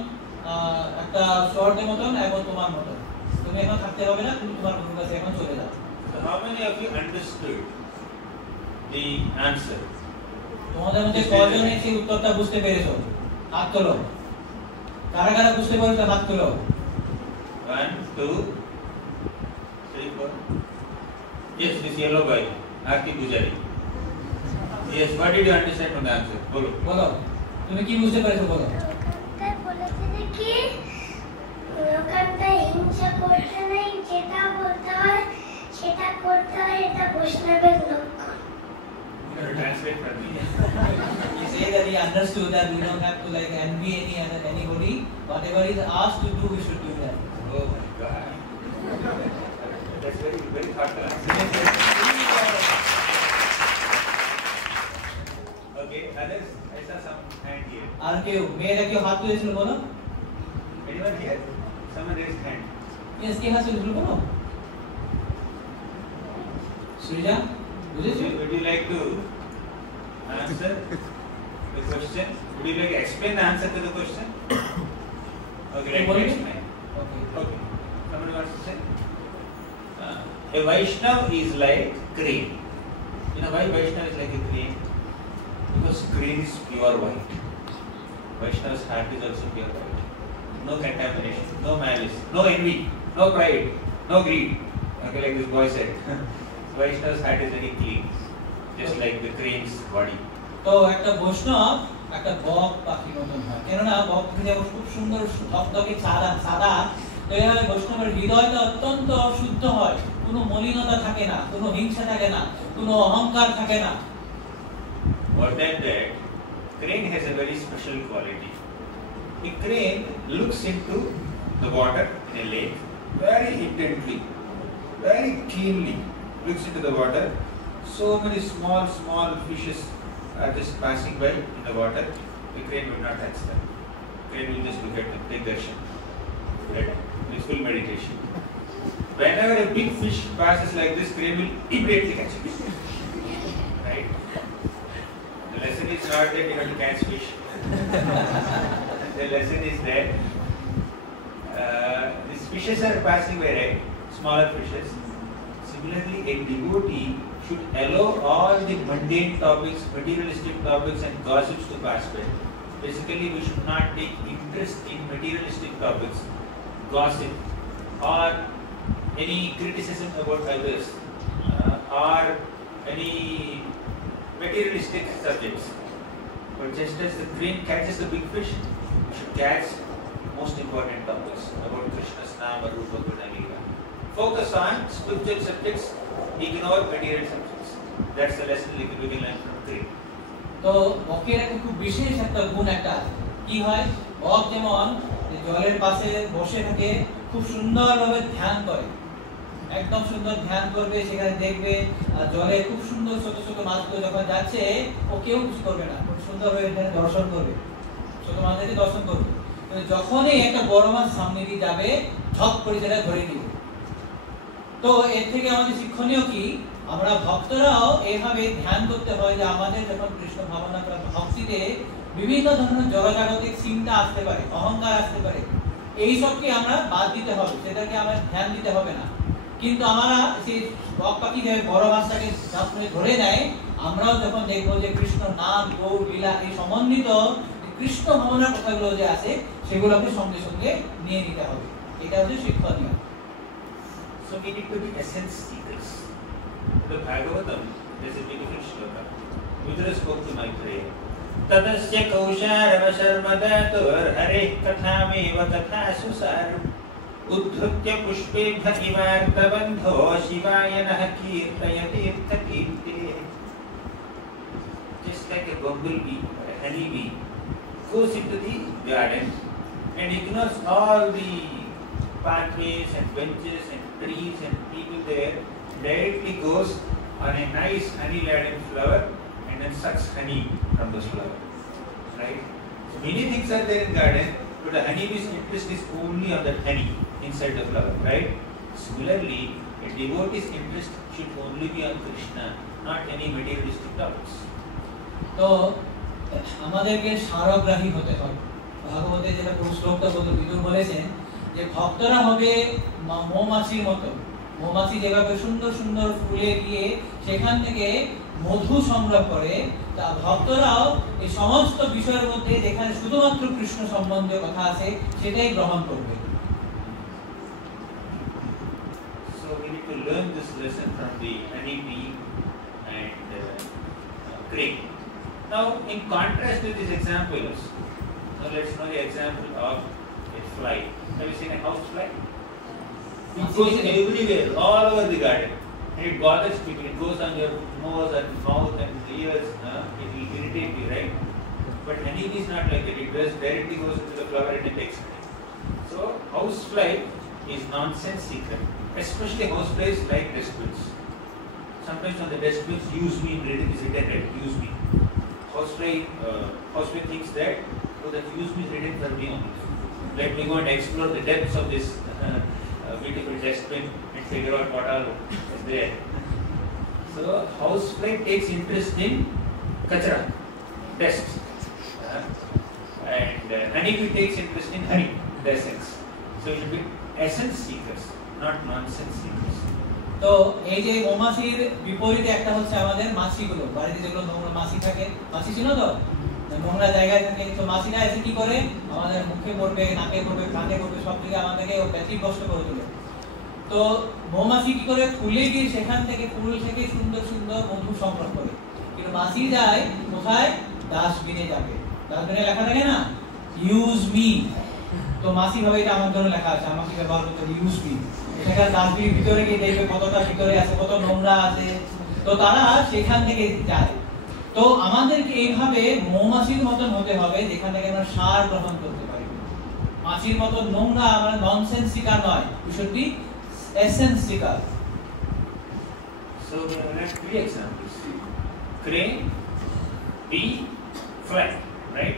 একটা শর্টের মতন এবং তোমার মতন। তুমি এখন থাকতে হবে না, তুমি তোমার গুরুর কাছে এখন চলে যাও। So how many of you understood the answer? তোমাদের মধ্যে কয়জনে সেই উত্তরটা বুঝতে পেরেছো? হাত তোলো। কারা কারা বুঝতে পেরেছো? হাত তোলো। 1, 2, 3, 4. Yes, this yellow guy, Aarti Pujari. Yes, what did you understand from the answer? Bolo. বলো, তুমি কি বুঝতে পেরেছো বলো? তাই বলেছে যে কি ওখানটায় হিংসা করতে নেই, যেটা বলতে হয় সেটা করতে হয়, এটা বৈষ্ণবের লক্ষণ। Translate for me. He said that he understood that we don't have to like envy anybody. Whatever is asked to do, we should do that. Oh my God. That's very, very thoughtful answer. Okay, others, I saw some hand here. আর কেউ মেয়েরা কেউ হাত তুলেছিল বলো? Anyone here? Someone raised hand. Yes, কে হাত তুলেছিল বলো? সুরিজা, বুঝেছো? Would you like to answer the question? Would you like to explain the answer to the question? Okay, let me explain. Okay. Okay. Someone wants to say? A Vaishnava is like crane. You know why Vaishnava is like a crane? Because crane is pure white. Vaishnava's heart is also pure white. No contamination, no malice, no envy, no pride, no greed. Okay, like this boy said. Vaishnava's heart is very clean, just like the crane's body. তো একটা বৈষ্ণব একটা বক পাখির মতন হয়, কেননা বক পাখি যেমন খুব সুন্দর ধকধকে সাদা, তো এইভাবে বৈষ্ণবের হৃদয়টা অত্যন্ত শুদ্ধ হয়, কোনো মলিনতা থাকে না, কোনো হিংসা থাকে না, কোনো অহংকার থাকে না। More than that, crane has a very special quality. A crane looks into the water in a lake very intently, very keenly, looks into the water. So many small fishes are just passing by in the water. The crane will not touch them. The crane will just look at them, take darshan. Right? It's full meditation. Whenever a big fish passes like this, crane will immediately catch it. Right? The lesson is not that you have to catch fish. The lesson is that these fishes are passing by, right? Smaller fishes. Similarly, a devotee should allow all the mundane topics, materialistic topics and gossips to pass by. Basically, we should not take interest in materialistic topics, gossip, or any criticism about others, or any materialistic subjects. But just as the crane catches the big fish, we should catch most important topics about Krishna's Nama, Rupa, Guna, Leela. Focus on spiritual subjects, ignore material subjects. That's the lesson we can learn from crane. তো বকের একটা খুব বিশেষ একটা গুণ একটা কি হয়, বক যেমন জলের পাশে বসে থাকে, খুব সুন্দরভাবে ধ্যান করে, একদম সুন্দর ধ্যান করবে, সেখানে দেখবে জলে খুব সুন্দর ছোট ছোট মাছগুলো যখন যাচ্ছে ও কেউ কিছু করবে না, খুব সুন্দরভাবে এখানে দর্শন করবে, ছোট মাছকে দর্শন করবে। যখনই একটা বড় মাছ সামনে দিয়ে যাবে ঝপ করে সেটা ধরে নিবে। তো এর থেকে আমাদের শিক্ষণীয় কি, আমরা ভক্তরাও এইভাবে ধ্যান করতে হয় যে আমাদের যখন কৃষ্ণ ভাবনা করা ভক্তিতে বিভিন্ন ধরনের জগজাগতিক চিন্তা আসতে পারে, অহংকার আসতে পারে, এই সবকে আমরা বাদ দিতে হবে, সেটাকে আমরা ধ্যান দিতে হবে না। কিন্তু আমরা সেই বক পাখি যে বড় মাছটাকে ধরে নেয়, আমরাও যখন দেখবো যে কৃষ্ণ নাম, গৌর লীলা এই সমন্বিত কৃষ্ণ ভাবনার কথাগুলো যে আছে সেগুলোকে সঙ্গে সঙ্গে নিয়ে নিতে হবে, এটা হচ্ছে শিক্ষণীয়। So we need to be essence seekers. The Bhagavatam, there's a beautiful shloka. Vidura spoke to Maitreya. Tadasya kausharava sharmadatur hareh kathameva kathasu saram uddhutya pushpebha ivartabandho shivaya nah kirtayati irthakirte. Just like a bumblebee or a honeybee goes into the garden and ignores all the pathways and benches and trees and people there, directly goes on a nice honey-laden flower and then sucks honey from those flowers. Right? So many things are there in garden, but the honeybee's interest is only on that honey inside the flower. Right? Similarly, a devotee's interest should only be on Krishna, not any materialistic topics. তো আমাদেরকে সারগ্রাহী হতে হবে। ভাগবতে যেটা শ্লোকটা বলতে বিদুর বলেছেন যে ভক্তরা হবে মৌমাছির মতো, মৌমাছি যেভাবে সুন্দর সুন্দর ফুলে গিয়ে সেখান থেকে মধু সংগ্রহ করে, তা ভক্তরাও এই সমস্ত বিষয়ের মধ্যে যেখানে শুধুমাত্র কৃষ্ণ সম্বন্ধীয় কথা আছে সেটাই গ্রহণ করবে। So we need to learn this lesson from the honeybee and crane. Now, in contrast with these examples, now let's know the example of a fly. Have you seen a house fly? It goes everywhere, all over the garden, and it bothers people. It goes on your nose and mouth and ears. It will irritate you, right? But honeybee is not like that. It just directly goes into the flower and it takes honey. So, house fly is nonsense seeker, especially house flies like dustbins. Sometimes on the dustbins, use me in written is written, right? Use me. Housefly thinks that So that use me is written for me only. Let me go and explore the depths of this beautiful dustbin and figure out what all is there. So housefly takes interest in kachra, dust, and honeybee takes interest in honey, the essence. So it will be essence seekers, not nonsense seekers. তো এই যে মৌমাছির বিপরীতে একটা হচ্ছে আমাদের মাছিগুলো, বাড়িতে যেগুলো নোংরা মাছি থাকে, মাছি ছিল তো নোংরা জায়গায় থাকে, তো মাছিরা এসে কি করে আমাদের মুখে পড়বে, নাকে পড়বে, কানে পড়বে, সব থেকে আমাদেরকে ব্যতিগ্রস্ত করে তোলে। তো মৌমাছি কি করে ফুলে গিয়ে সেখান থেকে ফুল থেকে সুন্দর সুন্দর মধু সংগ্রহ করে, কিন্তু মাছি যায় কোথায়? ডাস্টবিনে যাবে। ডাস্টবিনে লেখা থাকে না ইউজ মি, তো মাছি ভাবে এটা আমার জন্য লেখা আছে, আমাকে ব্যবহার করতে হবে, ইউজ মি। সেখানে ডাস্টবিনের ভিতরে গিয়ে দেখবে কতটা ভিতরে আছে, কত নোংরা আছে, তো তারা সেখান থেকে যায়। তো আমাদেরকে এইভাবে মৌমাছির মতন হতে হবে যেখান থেকে আমরা সার গ্রহণ করতে পারি। মাছির মতন নোংরা আমরা ননসেন্স সিকার নয়, we should be essence seeker. So there are 3 examples: crane, bee, fly. Right?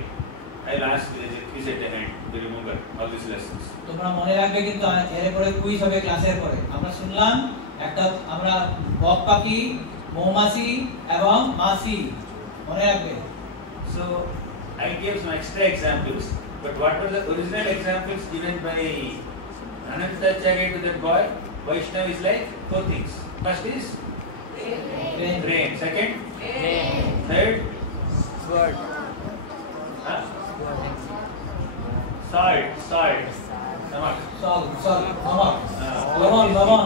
I'll ask the quiz at the end to remember all these lessons. তোমরা মনে রাখবে কিন্তু এর পরে কুইজ হবে ক্লাসের পরে। আমরা শুনলাম একটা আমরা বক পাখি, মৌমাছি এবং মাছি, মনে রাখবে। So I gave some extra examples, but what were the original examples given by Anantacharya to that boy? Vaishnava is like 4 things. First is rain. Second, third, Bird. huh? Salt. Namak. চল চল নমক, লবণ।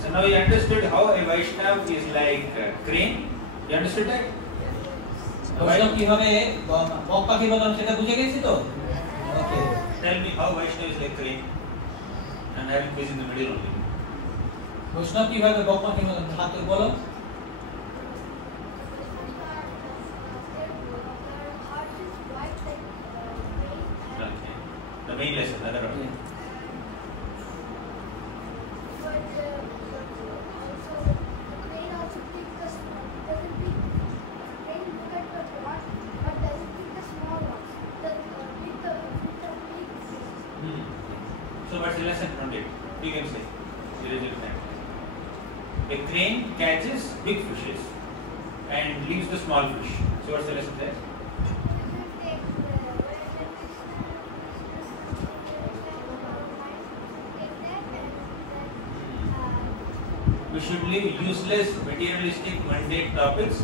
So now you understood how a Vaishnava is like crane. You understood that? বৈষ্ণব কিভাবে বক পাখি বললাম সেটা বুঝে গেছি তো? ওকে, Tell me how Vaishnava is like crane. And having quiz in the middle only. বৈষ্ণব কিভাবে বক পাখি বললাম, হাতে বলো। Okay. The main lesson, other one. So what's the lesson from it? You can say. There is a fact. A crane catches big fishes and leaves the small fish. So what's the lesson there? We should leave useless, materialistic, mundane topics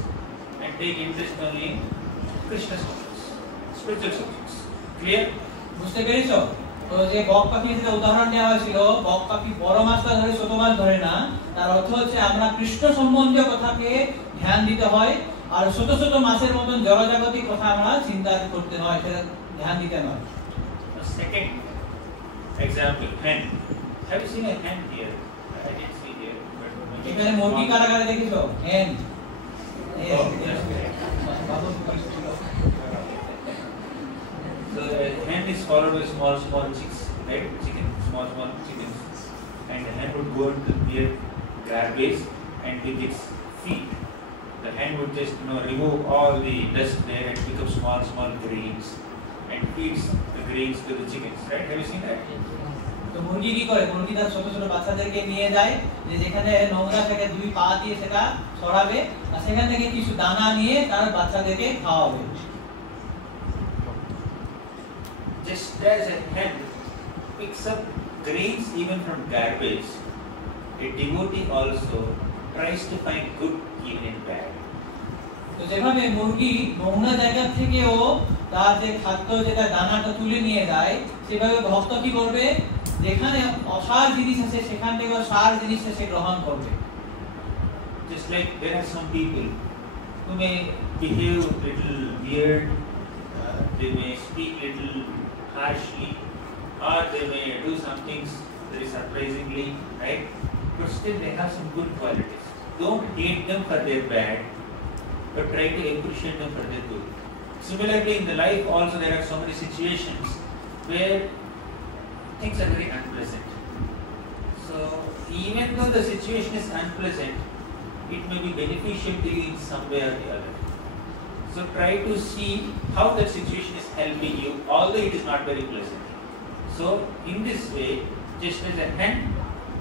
and take interest only in Krishna subjects, spiritual subjects. Clear? বুঝতে পেরেছো? তো যে বক পাখির যে উদাহরণ দেওয়া হয়েছিল, বক পাখি বড় মাছটা ধরে ছোট মাছ ধরে না, তার অর্থ হচ্ছে আমরা কৃষ্ণ সম্বন্ধীয় কথাকে ধ্যান দিতে হয়, আর ছোট ছোট মাছের মতন জড়জাগতিক কথা আমরা চিন্তা করতে হয়, সেটা ধ্যান দিতে নয়। A second example, hen. Have you seen a hen here? I didn't see here. But এখানে মুরগি কারাগারে দেখেছো? হেন। Oh, yes. So a hen is followed by small chicks, right? Small chickens, and the hen would go into near garbage, and with its feet, the hen would just remove all the dust there and pick up small grains and feeds the grains to the chickens, right? Have you seen that? তো মুরগি কি করে? মুরগি তার ছোট ছোট বাচ্চাদেরকে নিয়ে যায়, যে যেখানে নোংরা থেকে 2 পা দিয়ে সেটা সরাবে, আর সেখান থেকে কিছু দানা নিয়ে তার বাচ্চাদেরকে খাওয়াবে। Just as a hen picks up grains even from garbage, a devotee also tries to find good even in bad. তো যেভাবে মুরগি নোংরা জায়গা থেকেও তার যে খাদ্য যেটা দানাটা তুলে নিয়ে যায়, সেভাবে ভক্ত কি করবে? যেখানে অসার জিনিস আছে সেখান থেকে সার জিনিসটা সে গ্রহণ করবে। Just like there are some people who may behave little weird, they may speak little harshly, or they may do some things very surprisingly, right? But still they have some good qualities. Don't hate them for their bad, but try to appreciate them for their good. Similarly, in the life also there are so many situations where things are very unpleasant. So even though the situation is unpleasant, it may be beneficial to you in some way or the other. So try to see how that situation is helping you, although it is not very pleasant. So in this way, just as a hen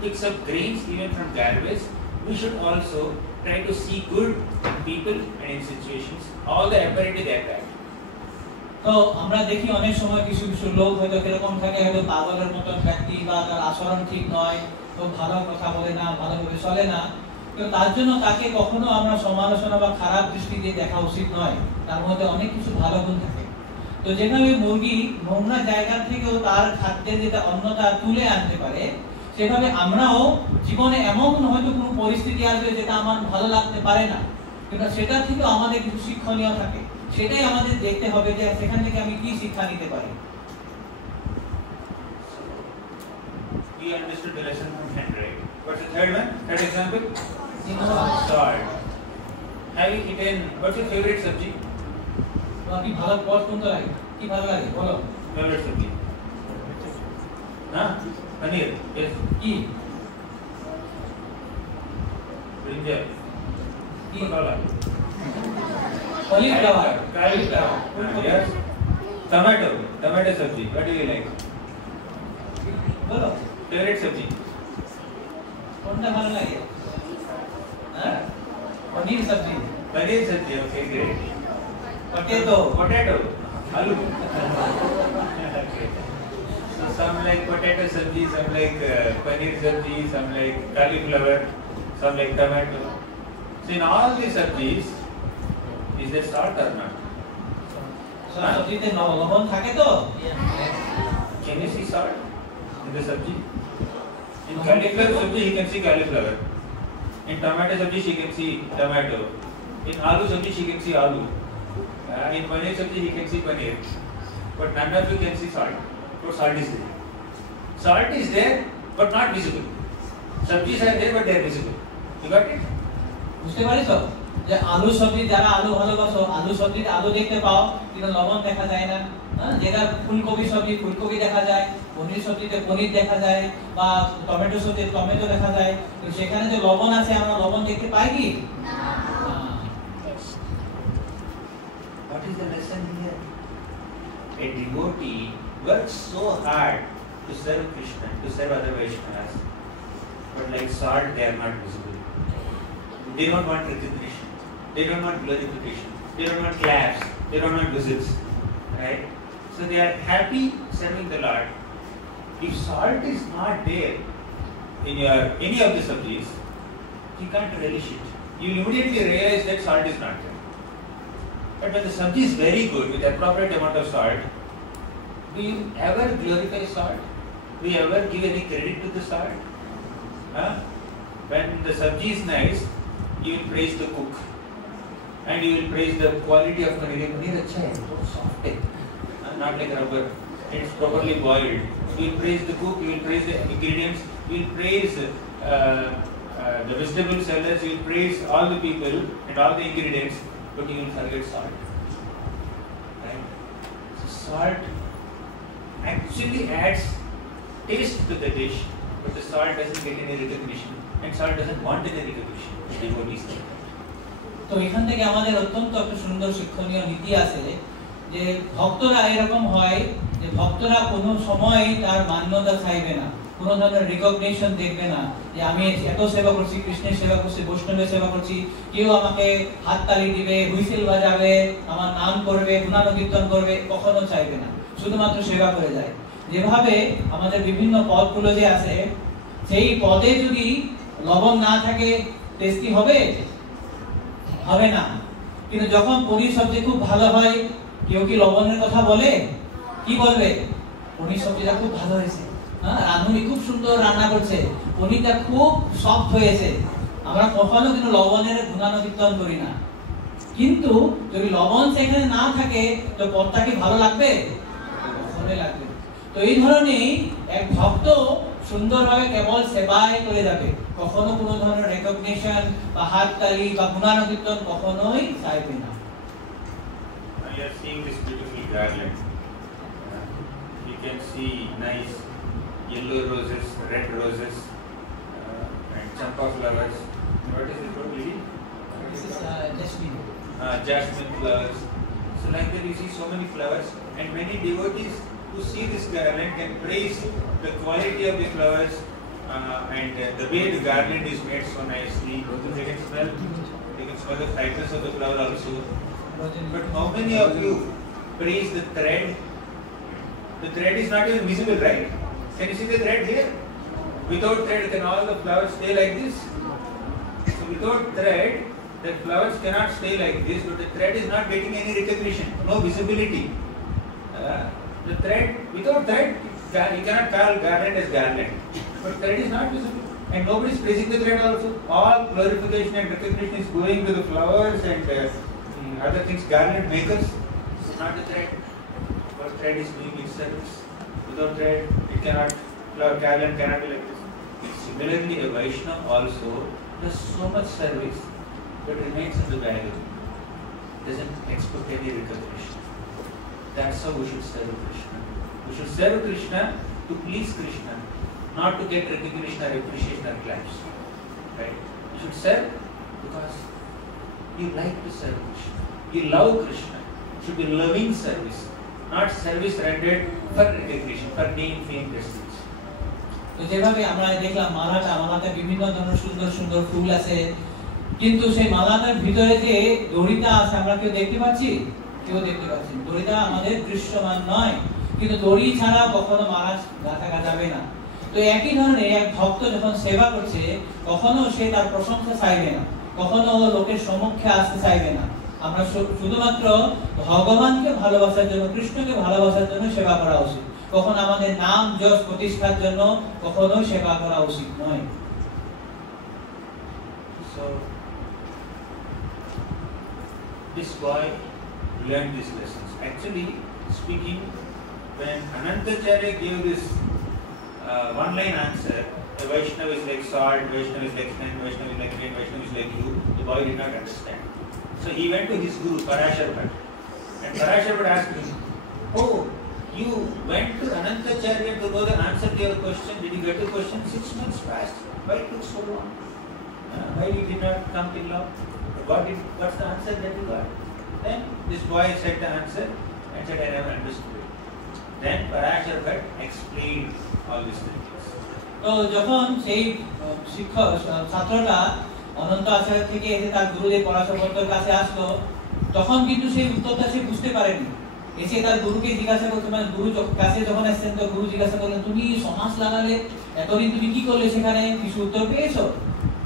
picks up grains even from garbage, we should also try to see good in people and in situations, although apparently they are bad. তো আমরা দেখি অনেক সময় কিছু কিছু লোক হয়তো কিরকম থাকে, হয়তো পাগলের মতন ব্যক্তি বা তার আচরণ ঠিক নয়, তো ভালো কথা বলে না, ভালোভাবে চলে না, তো তার জন্য তাকে কখনো আমরা সমালোচনা বা খারাপ দৃষ্টি দিয়ে দেখা উচিত নয়। তার মধ্যে অনেক কিছু ভালো গুণ থাকে। তো যেভাবে মুরগি নোংরা জায়গা থেকেও তার খাদ্যের যেটা অন্যতা তুলে আনতে পারে, সেভাবে আমরাও জীবনে এমন হয়তো কোনো পরিস্থিতি আসবে যেটা আমার ভালো লাগতে পারে না, কিন্তু সেটা থেকে আমাদের কিছু শিক্ষণীয় থাকে, সেটাই আমাদের দেখতে হবে যে সেখান থেকে আমি কি শিক্ষা নিতে পারি। We understood the lesson from hen, right? What's the third one? Third example? Salt. Have you eaten? What's your favorite sabji? কি ভালো পদ কোনটা লাগে, কি ভালো লাগে বলো? Favorite sabji? Huh? Paneer. Yes. কি Brinjal. কি Patola. Cauliflower, Cauliflower. Yes. Tomato. Tomato sabji. What do you like? বলো Favorite sabji? কোনটা ভালো লাগে? হ্যাঁ, পনির সবজি, Paneer sabji. Okay, great. Potato, Potato. Aloo. Okay. So some like potato sabji, some like paneer sabji, some like cauliflower, some like tomato. So in all these sabjis, is there salt or not? সব সবজিতে লবণ থাকে তো? Can you see salt in the sabji? In cauliflower sabji, you can see cauliflower. In tomato sabji, she can see tomato. In aloo sabji, she can see aloo. In paneer sabji, he can see paneer. But none of you can see salt. But salt is there. Salt is there, but not visible. Sabjis are there, but they are visible. You got it? বুঝতে পারিছো যে আলু সবজি, যারা আলু ভালোবাসো, আলু সবজিতে আলু দেখতে পাও কিন্তু লবণ দেখা যায় না। যেটা ফুলকপি সবজি, ফুলকপি দেখা যায়, পনির সবজিতে পনির দেখা যায়, বা টমেটো সবজিতে টমেটো দেখা যায়, তো সেখানে যে লবণ আছে আমরা লবণ দেখতে পাই কি? What is the lesson here? A devotee works so hard to serve Krishna, to serve other Vaishnavas, but like salt, they are not visible. They don't want recognition. They don't want glorification. They don't want claps. They don't want visits. Right? So they are happy serving the Lord. If salt is not there in your any of the sabjis, you can't relish it. You immediately realize that salt is not there. But when the sabji is very good with appropriate amount of salt, do you ever glorify salt? Do you ever give any credit to the salt? Huh? When the sabji is nice, you will praise the cook, and you will praise the quality of paneer. Paneer अच्छा है, so soft है, not like rubber. It's properly boiled. You will praise the cook. You will praise the ingredients. You will praise the vegetable sellers. You will praise all the people and all the ingredients, but you will forget salt. Right? So salt actually adds taste to the dish, but the salt doesn't get any recognition, and salt doesn't want any recognition. Devotees like that. তো এখান থেকে আমাদের অত্যন্ত একটা সুন্দর শিক্ষণীয় নীতি আছে যে ভক্তরা এরকম হয় যে ভক্তরা কোনো সময় তার মান্যতা চাইবে না, কোনো ধরনের রিকগনিশন দেখবে না যে আমি এত সেবা করছি, কৃষ্ণের সেবা করছি, বৈষ্ণবের সেবা করছি, কেউ আমাকে হাততালি দিবে, হুইসেল বাজাবে, আমার নাম করবে, গুণানুকীর্তন করবে, কখনো চাইবে না, শুধুমাত্র সেবা করে যায়। যেভাবে আমাদের বিভিন্ন পদগুলো যে আছে, সেই পদে যদি লবণ না থাকে টেস্টি হবে? হবে না। কিন্তু যখন পনির সবজি খুব ভালো হয়, কেউ কি লবণের কথা বলে? কি বলবে? পনির সবজিটা খুব ভালো হয়েছে, হ্যাঁ, রাঁধুনি খুব সুন্দর রান্না করছে, পনিরটা খুব সফট হয়েছে। আমরা কখনো কিন্তু লবণের গুণানুকীর্তন করি না। কিন্তু যদি লবণ সেখানে না থাকে তো পদটা কি ভালো লাগবে? কখনোই লাগবে। তো এই ধরনের এক ভক্ত সুন্দরভাবে কেবল সেবায় করে যাবে, কখনো কোনো ধরনের রেকগনিশন বা হাততালি বা গুণানুকীর্তন কখনোই চাইবে না। You are seeing this beautiful garland. You can see nice yellow roses, red roses, and champa flowers. What is it called, lady? This is jasmine. jasmine flowers. So like that you see so many flowers, and many devotees who see this garland can praise the quality of the flowers and the way the garland is made so nicely. They can smell the fragrance of the flower also. But how many of you praise the thread? The thread is not even visible, right? Can you see the thread here? Without thread, can all the flowers stay like this? So without thread, the flowers cannot stay like this, but the thread is not getting any recognition, no visibility. The thread, without thread, you cannot call garland as garland. But thread is not visible. And nobody is praising the thread also. All glorification and recognition is going to the flowers and other things, garland makers, not the thread. But thread is doing its service. Without thread, it cannot, garland cannot be like this. Similarly, a Vaishnava also does so much service, but remains in the background. Doesn't expect any recognition. That's how we should serve Krishna. We should serve Krishna to please Krishna, not to get recognition or appreciation or claps. Right? You should serve because you like to serve Krishna. You love Krishna. It should be loving service, not service rendered for recognition, for name, fame, prestige. তো যেভাবে আমরা দেখলাম মালাতে বিভিন্ন ধরনের সুন্দর সুন্দর ফুল আছে, কিন্তু সেই মালাটার ভিতরে যে দড়িটা আছে আমরা কেউ দেখতে পাচ্ছি? কেউ দেখতে পাচ্ছি না। দড়িটা আমাদের দৃশ্যমান নয়, কিন্তু দড়ি ছাড়া কখনো মালা গাঁথা যাবে না। তো একই ধরনের এক ভক্ত যখন সেবা করছে, কখনো সে তার প্রশংসা চাইবে না, কখনো লোকের সম্মুখে আসতে চাইবে না। আমরা শুধুমাত্র ভগবানকে ভালোবাসার জন্য, কৃষ্ণকে ভালোবাসার জন্য সেবা করা উচিত। কখনো আমাদের নাম যশ প্রতিষ্ঠার জন্য কখনো সেবা করা উচিত নয়। So this boy learned these lessons. Actually speaking, when Anantacharya gave this one-line answer, the Vaishnava is like salt, Vaishnava is like sand, Vaishnava is like rain, Vaishnava is like you, the boy did not understand. So he went to his guru Parashar Bhatt, and Parashar Bhatt asked him, "Oh, you went to Anantacharya to know the answer to your question. Did you get the question? 6 months passed. Why it took so long? Why you did not come till now? What's the answer that you got?" Then this boy said the answer and said, "I never understood it." Then Parashar Bhatt explained all these things. তো যখন সেই শিক্ষক ছাত্রটা অনন্ত আচার্য থেকে এসে তার গুরুদেব পরাশর ভট্টের কাছে আসলো, তখন কিন্তু সেই উত্তরটা সে বুঝতে পারেনি। এসে তার গুরুকে জিজ্ঞাসা করতে, মানে গুরু কাছে যখন আসছেন তো গুরু জিজ্ঞাসা করলেন, তুমি সমাজ লাগালে, এতদিন তুমি কি করলে, সেখানে কিছু উত্তর পেয়েছো?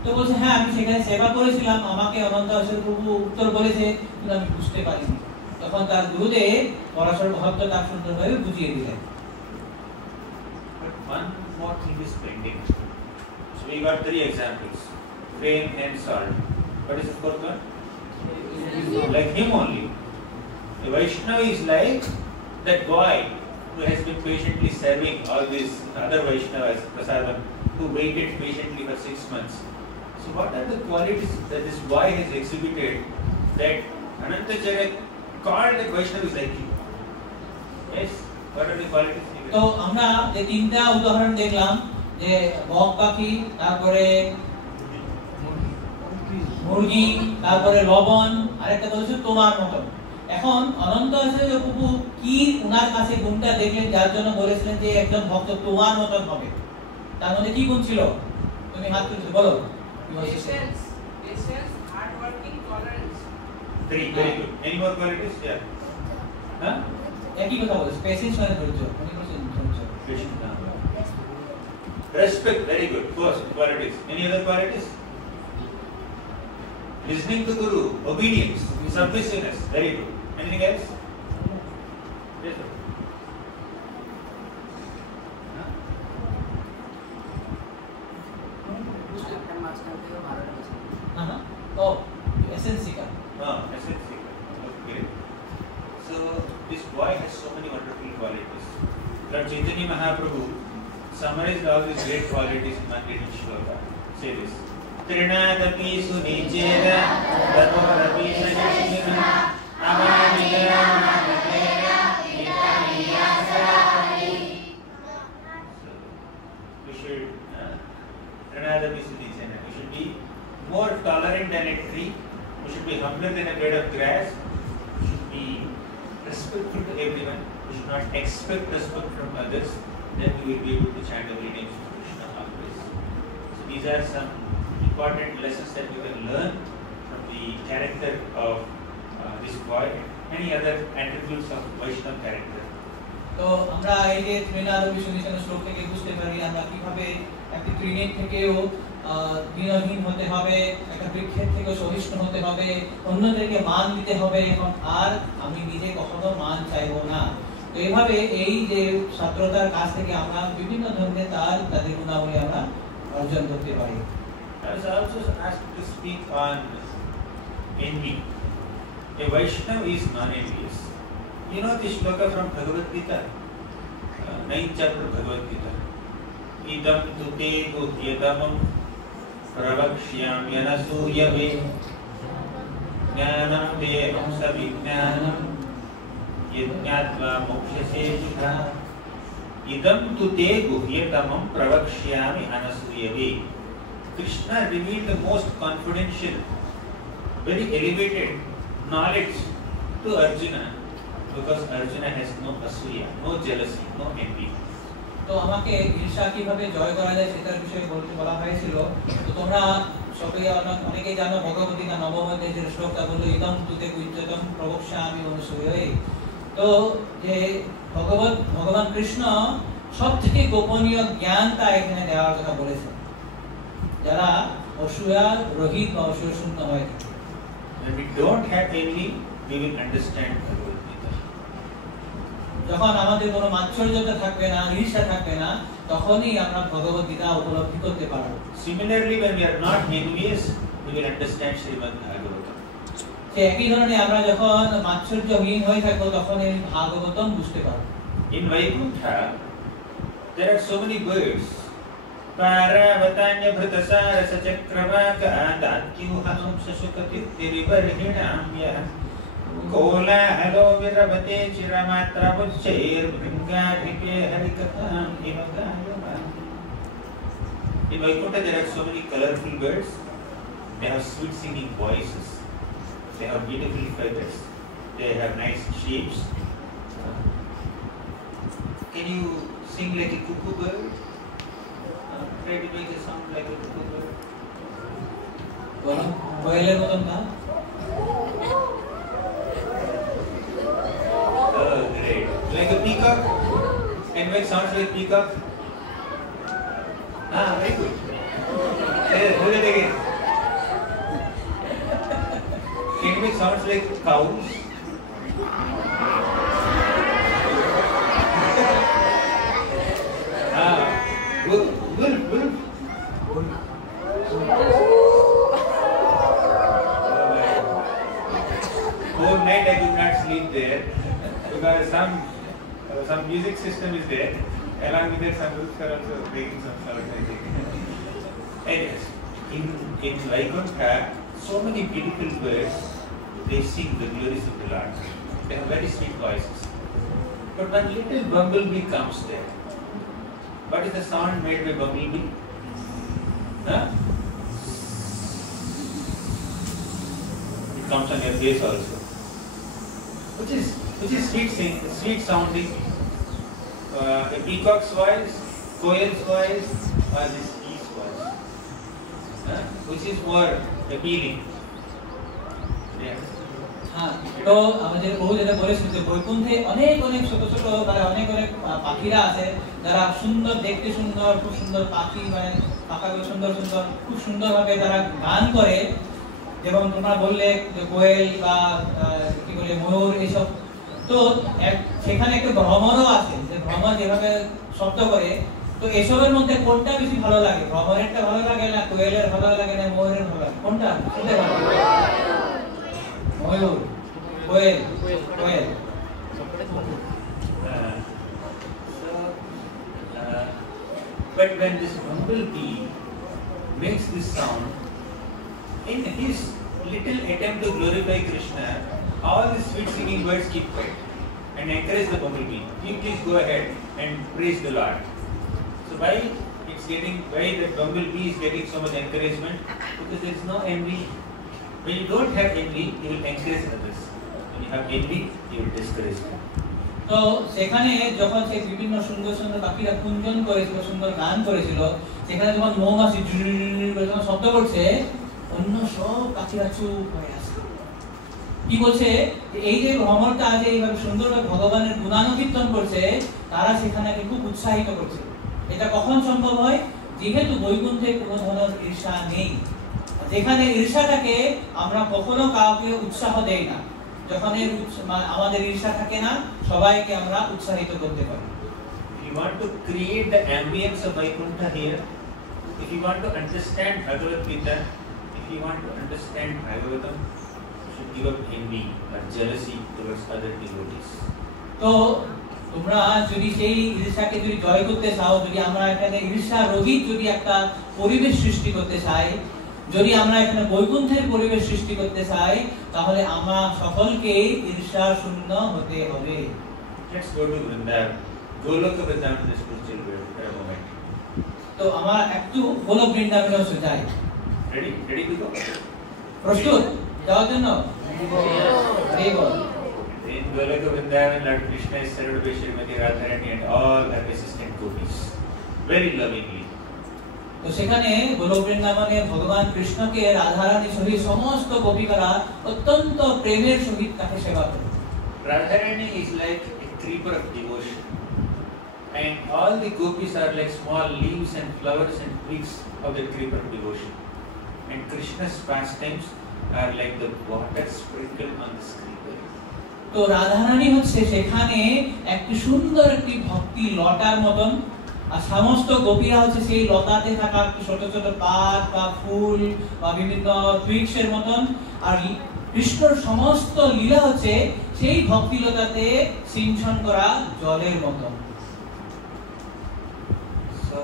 তো বলছে, হ্যাঁ আমি সেখানে সেবা করেছিলাম, আমাকে অনন্ত আচার্য প্রভু উত্তর বলেছে, কিন্তু আমি বুঝতে পারিনি। তখন তার গুরুদেব পরাশর ভট্ট তার সুন্দরভাবে বুঝিয়ে দিলেন। But one more thing is pending. So we got 3 examples: rain and salt. What is the fourth one? Like him only. The Vaishnava is like that boy who has been patiently serving all these other Vaishnavas, Prasadam, who waited patiently for 6 months. So what are the qualities that this boy has exhibited that Anantacharya called that Vaishnava is like you? Yes? What are the qualities? তো আমরা যে 3টা উদাহরণ দেখলাম, যে বক পাখি, তারপরে মুরগি, তারপরে লবণ, আরেকটা বলেছে তোমার মতো। এখন অনন্ত আচার্য প্রভু কি উনার কাছে গুণটা দেখলেন যার জন্য বলেছিলেন যে একজন ভক্ত তোমার মতন হবে? তার মধ্যে কি গুণ ছিল? তুমি হাত তুলে বলো। Patience, hard working, tolerance. 3, very good. Any more qualities? Yeah. Huh? একই কথা বলেছে, পেশেন্স মানে ধৈর্য। উনি বলেছেন ধৈর্য। Patience. Respect, very good. First qualities. Any other qualities? Listening to Guru, obedience, submissiveness, very good. Anything else? Yes, sir. ও এসেন্সিকা। Essence. Okay. So this boy has so many wonderful qualities. Lord Chaitanya Mahaprabhu summarized all these great qualities in one little shloka. Say this: Trinadapi sunicera, Dharmorapi sanishina, Amamila Mahatera, Vitaniya Sarapani. So we should Trinadapi sunicera. We should be more tolerant than a tree, We should be humbler than a blade of grass. We should be respectful to everyone. We should not expect respect from others. Then we will be able to chant the holy names of Krishna always. So these are some important lessons that we can learn from the character of this boy and any other attributes of Vaishnava character. তো আমরা এই যে ত্রিনারবি সুনিশান শ্লোক থেকে বুঝতে পারি আমরা কিভাবে একটি তৃণের থেকেও দিনহীন হতে হবে, একটা বৃক্ষের থেকেও সহিষ্ণু হতে হবে, অন্যদেরকে মান দিতে হবে এবং আর আমি নিজে কখনো মান চাইবো না। তো এইভাবে এই যে ছাত্রতার কাছ থেকে আমরা বিভিন্ন ধরনের তাদের গুণাবলী আমরা অর্জন করতে পারি। I was also asked to speak on envy. A Vaishnava is non-envious. You know this shloka from Bhagavad Gita, 9th chapter Bhagavad Gita. Idam tu te guhyadamam pravakshyami anasuyave jnanam devam savijnanam yajnatva mokshase sudha. Idam tu te guhyadamam pravakshyami anasuyave. Krishna revealed the most confidential, very elevated knowledge to Arjuna because Arjuna has no asuya, no jealousy, no envy. তো আমাকে ঈর্ষা কিভাবে জয় করা যায় সেটার বিষয়ে বলা হয়েছিল। তো তোমরা সবাই অনেকেই জানো ভগবত গীতা নবম অধ্যায়ে যে শ্লোকটা বললো ইদম তুতে উচ্চতম প্রবক্ষ্যামি অনুসূয়ে। তো যে ভগবান কৃষ্ণ সবথেকে গোপনীয় জ্ঞানটা এখানে দেওয়ার কথা বলেছেন যারা অসূয়া রহিত বা অসূয়া শূন্য হয়ে থাকে। When we don't have envy, we will understand Bhagavad Gita. যখন আমাদের কোনো মাৎসর্যতা থাকবে না, ঈর্ষা থাকবে না, তখনই আমরা ভগবত গীতা উপলব্ধি করতে পারবো। Similarly, when we are not envious, we will understand Srimad Bhagavatam. যে একই ধরনের আমরা যখন মাৎসর্যহীন হয়ে থাকবো তখন এই ভাগবতম বুঝতে পারবো। In Vaikuntha, there are so many birds. Paravatanya Bhritasara Sachakrabaka Datyuhanam Sasukatittirivarhinamya Kola Halo Viravate Chiramatra Buchair Bringadhike Harikatham Imagayama. In Vaikuntha there are so many colorful birds. They have sweet singing voices. They have beautiful feathers. They have nice shapes. Can you sing like a cuckoo bird? Try to make a sound like a cuckoo bird. কোয়েলের মতন না? Oh, great. Like a peacock? Can make sounds like peacock? Ah, very good. Hey, hold it again. Can make sounds like cows? Ah, wolf. Whole night I could not sleep there because some music system is there. Along with that, some wolves are also making some sounds. I think. Anyways, in Vaikuntha, so many beautiful birds. They sing the glories of the Lord. They have very sweet voices. But one little bumblebee comes there. What is the sound made by bumblebee? Huh? It comes on your face also. Which is sweet sounding. A peacock's voice, koel's voice, or this gee's voice. Which is more appealing? Yeah. হ্যাঁ, তো আমাদের বহু যেটা বলেছিল যে বৈকুণ্ঠে অনেক ছোট ছোট মানে অনেক পাখিরা আছে যারা সুন্দর, দেখতে সুন্দর, খুব সুন্দর পাখি, মানে পাখাগুলো সুন্দর খুব সুন্দরভাবে তারা গান করে। যেমন তোমরা বললে যে কোয়েল বা কি বলে ময়ূর এসব। তো সেখানে একটা ভ্রমরও আছে, যে ভ্রমর যেভাবে শব্দ করে। তো এসবের মধ্যে কোনটা বেশি ভালো লাগে? ভ্রমরেরটা ভালো লাগে না কোয়েলের ভালো লাগে না ময়ূরের ভালো লাগে? কোনটা শুনতে ভালো লাগে? ময়ূর, কোয়েল। But when this bumblebee makes this sound, in his little attempt to glorify Krishna, all the sweet singing birds keep quiet and encourage the bumblebee. You please go ahead and praise the Lord. So why the bumblebee is getting so much encouragement? Because there is no envy. When you don't have envy, you will encourage others. When you have envy, you will discourage them. তো সেখানে যখন সেই বিভিন্ন সুন্দর সুন্দর পাখিরা কুঞ্জন করেছিল, সুন্দর গান করেছিল, সেখানে যখন মৌমাছি করে যখন শব্দ করছে, অন্য সব পাখিরা চুপ হয়ে আছে। কি বলছে, এই যে ভ্রমণটা আজ এইভাবে সুন্দরভাবে ভগবানের গুণানুকীর্তন করছে, তারা সেখানে খুব উৎসাহিত করছে। এটা কখন সম্ভব হয়? যেহেতু বৈকুণ্ঠে কোনো ধরনের ঈর্ষা নেই। যেখানে ঈর্ষাটাকে আমরা কখনো কাউকে উৎসাহ দেই না, যখন আমাদের ঈর্ষা থাকে না, সবাইকে আমরা উৎসাহিত করতে পারি। If you want to create the ambience of Vaikuntha here, if you want to understand Bhagavad Gita, if you want to understand Bhagavatam, you should give up envy or jealousy towards other devotees. তো তোমরা যদি সেই ঈর্ষাকে যদি জয় করতে চাও, যদি আমরা এখানে ঈর্ষা রোগী যদি একটা পরিবেশ সৃষ্টি করতে চাই, যদি আমরা এখানে বৈকুণ্ঠের পরিবেশ সৃষ্টি করতে চাই, তাহলে আমরা সকলকে ঈর্ষা শূন্য হতে হবে। Let's go to Vrindavan. Goloka Vrindavan is spiritual world for a moment. তো আমরা একটু গোলক বৃন্দাবনে যাই। Ready to go? প্রস্তুত যাওয়ার জন্য? Ready go. In Goloka Vrindavan, Lord Krishna is served by Srimati Radharani and all her assistant gopis, very lovingly. তো সেখানে গোলক বৃন্দাবনে ভগবান কৃষ্ণকে রাধারানী সহিত সমস্ত গোপিকারা অত্যন্ত প্রেমের সহিত তাকে সেবা করে। Radharani is like a creeper of devotion, and all the gopis are like small leaves and flowers and twigs of the creeper of devotion. And Krishna's pastimes are like the water sprinkled on this creeper. তো রাধারানী হচ্ছে সেখানে একটি সুন্দর একটি ভক্তি লতার মতন, আর সমস্ত গোপীরা হচ্ছে সেই লতাতে থাকা ছোট ছোট পাত বা ফুল বা বিভিন্ন টুইগসের মতন, আর কৃষ্ণর সমস্ত লীলা হচ্ছে সেই ভক্তিলতাতে সিঞ্চন করা জলের মতন। So,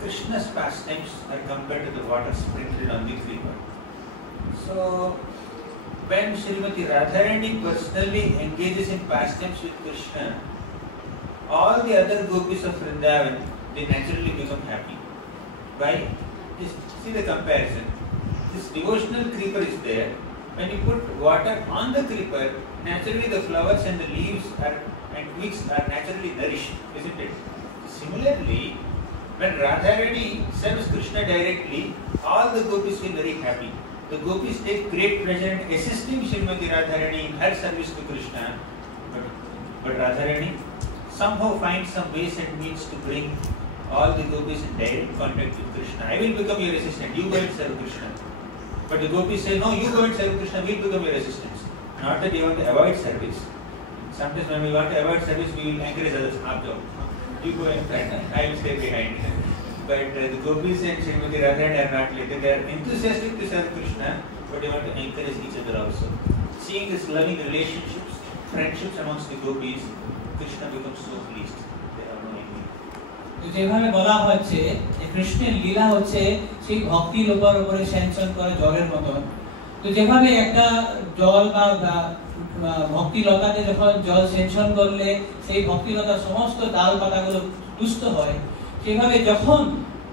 Krishna's pastimes are compared to the water sprinkled on the creeper. So, when Srimati Radharani personally engages in pastimes with Krishna, all the other gopis of Vrindavan, they naturally become happy. Why? Just see the comparison. This devotional creeper is there. When you put water on the creeper, naturally the flowers and the leaves and twigs are naturally nourished, isn't it? Similarly, when Radharani serves Krishna directly, all the gopis feel very happy. The gopis take great pleasure in assisting Srimati Radharani in her service to Krishna. But Radharani somehow finds some ways and means to bring all the gopis in direct contact with Krishna. I will become your assistant, you go and serve Krishna. But the gopis say, no, you go and serve Krishna, we will become your assistants. Not that they want to avoid service. Sometimes when we want to avoid service, we will encourage others. You go and pray, I will stay behind. But the gopis and Srimati Radharani are not like that. They are enthusiastic to serve Krishna, but they want to encourage each other also. Seeing this loving relationships, friendships amongst the gopis, Krishna becomes so pleased. They are no envy. যেভাবে বলা হচ্ছে যে কৃষ্ণের লীলা হচ্ছে সেই ভক্তি লোকের উপরে সেঞ্চন করে জলের মতন। তো যেভাবে একটা জল বা ভক্তি লতাতে যখন জল সেঞ্চন করলে সেই ভক্তি লতার সমস্ত ডাল পাতাগুলো দুষ্ট হয়, সেভাবে যখন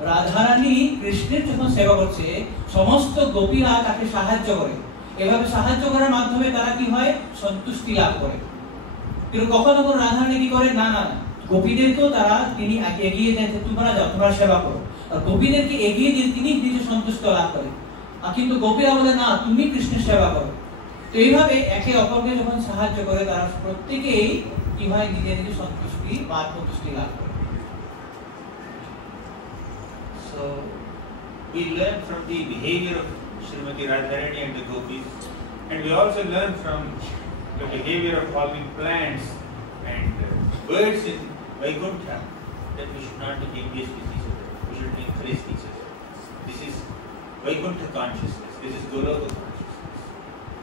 রাধারানী কৃষ্ণের যখন সেবা করছে, সমস্ত গোপীরা তাকে সাহায্য করে। এভাবে সাহায্য করার মাধ্যমে তারা কি হয়, সন্তুষ্টি লাভ করে। কিন্তু কখনো কখনো রাধারানী কি করে, না না গোপীদেরকেও তিনি এগিয়ে দেন, তোমরা যাও, তোমরা সেবা করো, আর গোপীদেরকে এগিয়ে দিয়ে তিনি নিজে সন্তুষ্ট লাভ করেন। আর কিন্তু গোপীরা বলে না, তুমি কৃষ্ণের সেবা করো। তো এইভাবে একে অপরকে যখন সাহায্য করে, তারা প্রত্যেকেই কি হয়, নিজে নিজে সন্তুষ্টি বা আত্মতুষ্টি লাভ করে। So, we learn from the behavior of Srimati Radharani and the gopis, and we also learn from the behavior of all the plants and birds in Vaikuntha that we should not be envious with each other. We should encourage each other. This is Vaikuntha consciousness. This is Goloka consciousness.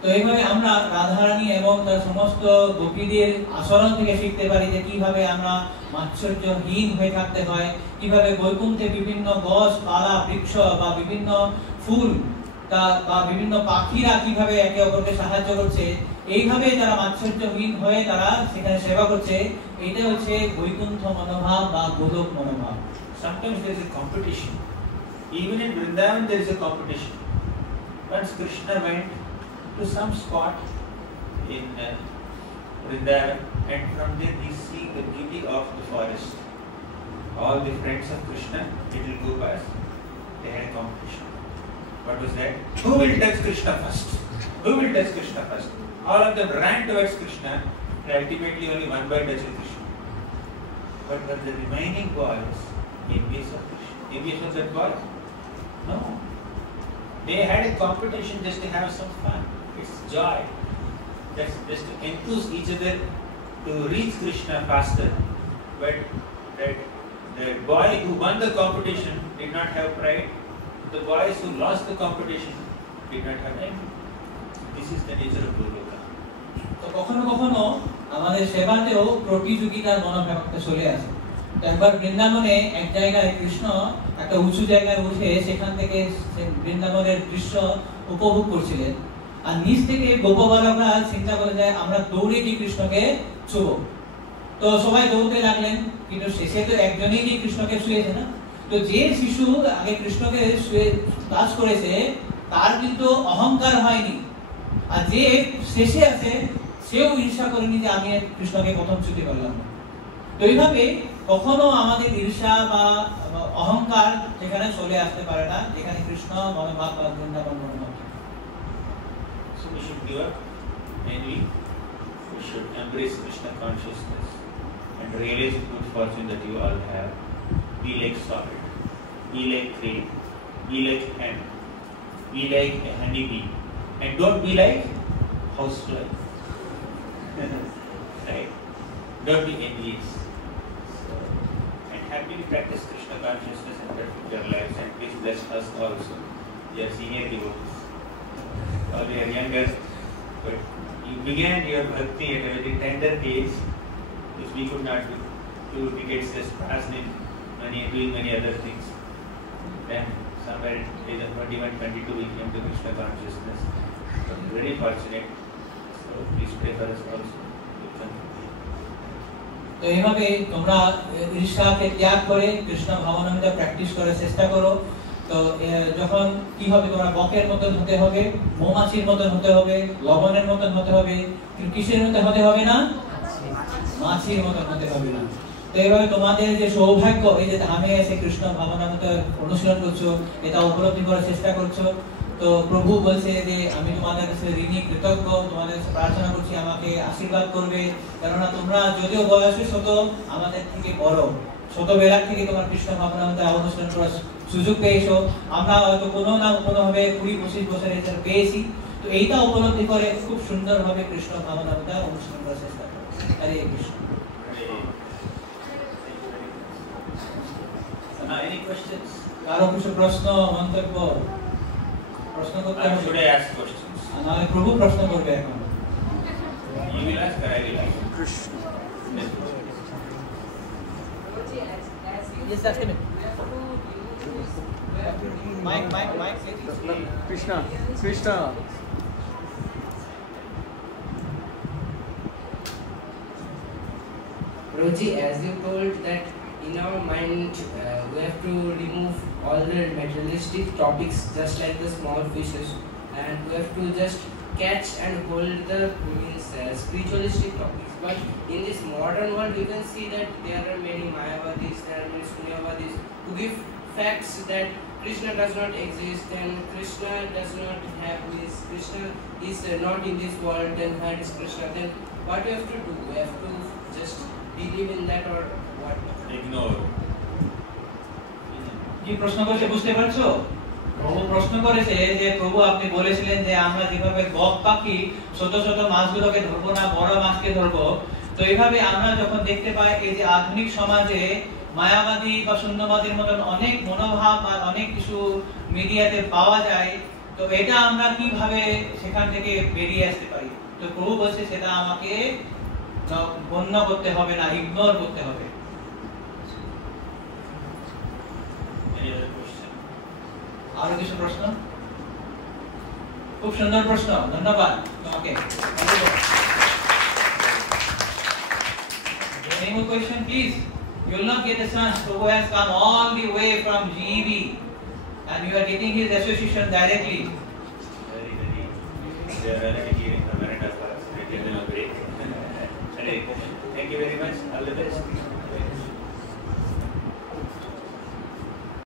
তো এইভাবে আমরা রাধারানী এবং তার সমস্ত গোপীদের আচরণ থেকে শিখতে পারি যে কিভাবে আমরা মাৎসর্যহীন হয়ে থাকতে হয়, কিভাবে বৈকুণ্ঠে বিভিন্ন গাছ পালা বৃক্ষ বা বিভিন্ন ফুল বা বিভিন্ন পাখিরা কিভাবে একে অপরকে সাহায্য করছে, এইভাবে তারা মাৎসর্যহীন হয়ে তারা সেখানে সেবা করছে। এটা হচ্ছে বৈকুণ্ঠ মনোভাব বা গোলক মনোভাব। So sometimes there is a competition. Even in Vrindavan there is a competition. Once Krishna went to some spot in Vrindavan, and from there he see the beauty of the forest. All the friends of Krishna, little Gopas, they had a competition. What was that? Who will touch Krishna first? Who will touch Krishna first? All of them ran towards Krishna, and ultimately only one boy touched Krishna. But were the remaining boys envious of Krishna? Envious of that boy? No. They had a competition just to have some fun. It's joy. That's just to enthuse each other to reach Krishna faster. But the boy who won the competition did not have pride. The boys who lost the competition did not have envy. This is the nature of Goloka. তো কখনো কখনো আমাদের সেবাতেও প্রতিযোগিতার মনোভাবটা চলে আসে। তো একবার বৃন্দাবনে এক জায়গায় কৃষ্ণ একটা উঁচু জায়গায় উঠে সেখান থেকে বৃন্দাবনের দৃশ্য উপভোগ করছিলেন, আর নিচ থেকে গোপবালকরা চিন্তা করে যায় আমরা দৌড়ে গিয়ে কৃষ্ণকে ছুঁব। তো সবাই দৌড়তে লাগলেন, কিন্তু শেষে তো একজনই গিয়ে কৃষ্ণকে ছুঁয়েছে না। তো যে শিশু আগে কৃষ্ণকে ছুঁয়ে টাচ করেছে তার কিন্তু অহংকার হয়নি, আর যে শেষে আছে সেও ঈর্ষা করেনি যে আমি কৃষ্ণকে প্রথম ছুঁতে পারলাম না। তো এইভাবে কখনো আমাদের ঈর্ষা বা অহংকার সেখানে চলে আসতে পারে না যেখানে কৃষ্ণ মনোভাব বা বৃন্দাবন মনোভাব। So we should give up envy. We should embrace Krishna consciousness and realize the good fortune that you all have. Be like solid. Be like clay. Be like hen. Be like a honeybee. And don't be like housefly. Right? Don't be envious. So, and happily practice Krishna consciousness and perfect your lives, and please bless us also. You are senior devotees. Or you are younger, but you began your bhakti at a very tender age, which we could not do. 2 decades just passed in doing many other things. Then somewhere in age of 21, 22 we came to Krishna consciousness. So very fortunate. So please pray for us also. তো এইভাবে তোমরা ঈর্ষাকে ত্যাগ করে কৃষ্ণ ভাবনামৃত প্র্যাকটিস করার চেষ্টা করো। তো যখন কি হবে, তোমরা বকের মতন হতে হবে, মৌমাছির মতন হতে হবে, লবণের মতন হতে হবে, কিন্তু কিসের মতন হতে হবে না? মাছির মতন হতে হবে না। তো এইভাবে তোমাদের যে সৌভাগ্য, এই যে ধামে এসে কৃষ্ণ ভাবনামৃত অনুশীলন করছো, এটা উপলব্ধি করার চেষ্টা করছো। তো প্রভু বলছে যে আমি তোমাদের কাছে ঋণী, কৃতজ্ঞ, তোমাদের কাছে প্রার্থনা করছি আমাকে আশীর্বাদ করবে, কেননা তোমরা যদিও বয়সে ছোট আমাদের থেকে বড়, ছোটবেলা থেকে তোমার কৃষ্ণ ভাবনামৃত অনুশীলন করার সুযোগ পেয়েছো। আমরা হয়তো কোনো না কোনোভাবে 20-25 বছরের পেয়েছি। তো এইটা উপলব্ধি করে খুব সুন্দরভাবে কৃষ্ণ ভাবনামৃত অনুশীলন করার চেষ্টা করো। হরে কৃষ্ণ। Any questions? কারো কিছু প্রশ্ন, মন্তব্য? প্রশ্ন করতে হবে। Should I ask questions? নাহলে প্রভু প্রশ্ন করবে এখন। You will ask or I will ask? Krishna. Yes, that's it. Mike. Krishna. Krishna. Roji, as you told that in our mind we have to remove all the materialistic topics just like the small fishes, and we have to just catch and hold the spiritualistic topics. But in this modern world we can see that there are many Mayavadis, there are many Sunyavadis who give facts that Krishna does not exist and Krishna does not have this, Krishna is not in this world, then where is Krishna? Then what we have to do? We have to just believe in that or what? Ignore. কি প্রশ্ন করছে বুঝতে পারছো? প্রভু প্রশ্ন করেছে যে প্রভু আপনি বলেছিলেন যে আমরা যেভাবে বক পাখি ছোট ছোট মাছগুলোকে ধরবো না, বড় মাছকে ধরবো। তো এইভাবে আমরা যখন দেখতে পাই এই যে আধুনিক সমাজে মায়াবাদী বা শূন্যবাদীর মতন অনেক মনোভাব আর অনেক কিছু মিডিয়াতে পাওয়া যায়, তো এটা আমরা কিভাবে সেখান থেকে বেরিয়ে আসতে পারি? তো প্রভু বলছে সেটা আমাকে গণ্য করতে হবে না, ইগনোর করতে হবে। আরো কিছু প্রশ্ন? খুব সুন্দর প্রশ্ন, ধন্যবাদ তোমাকে। Any more question, please? You will not get a chance. Prabhu has come all the way from GEB and you are getting his association directly. They are already giving the America for us. They give them a break. Thank you very much. All the best.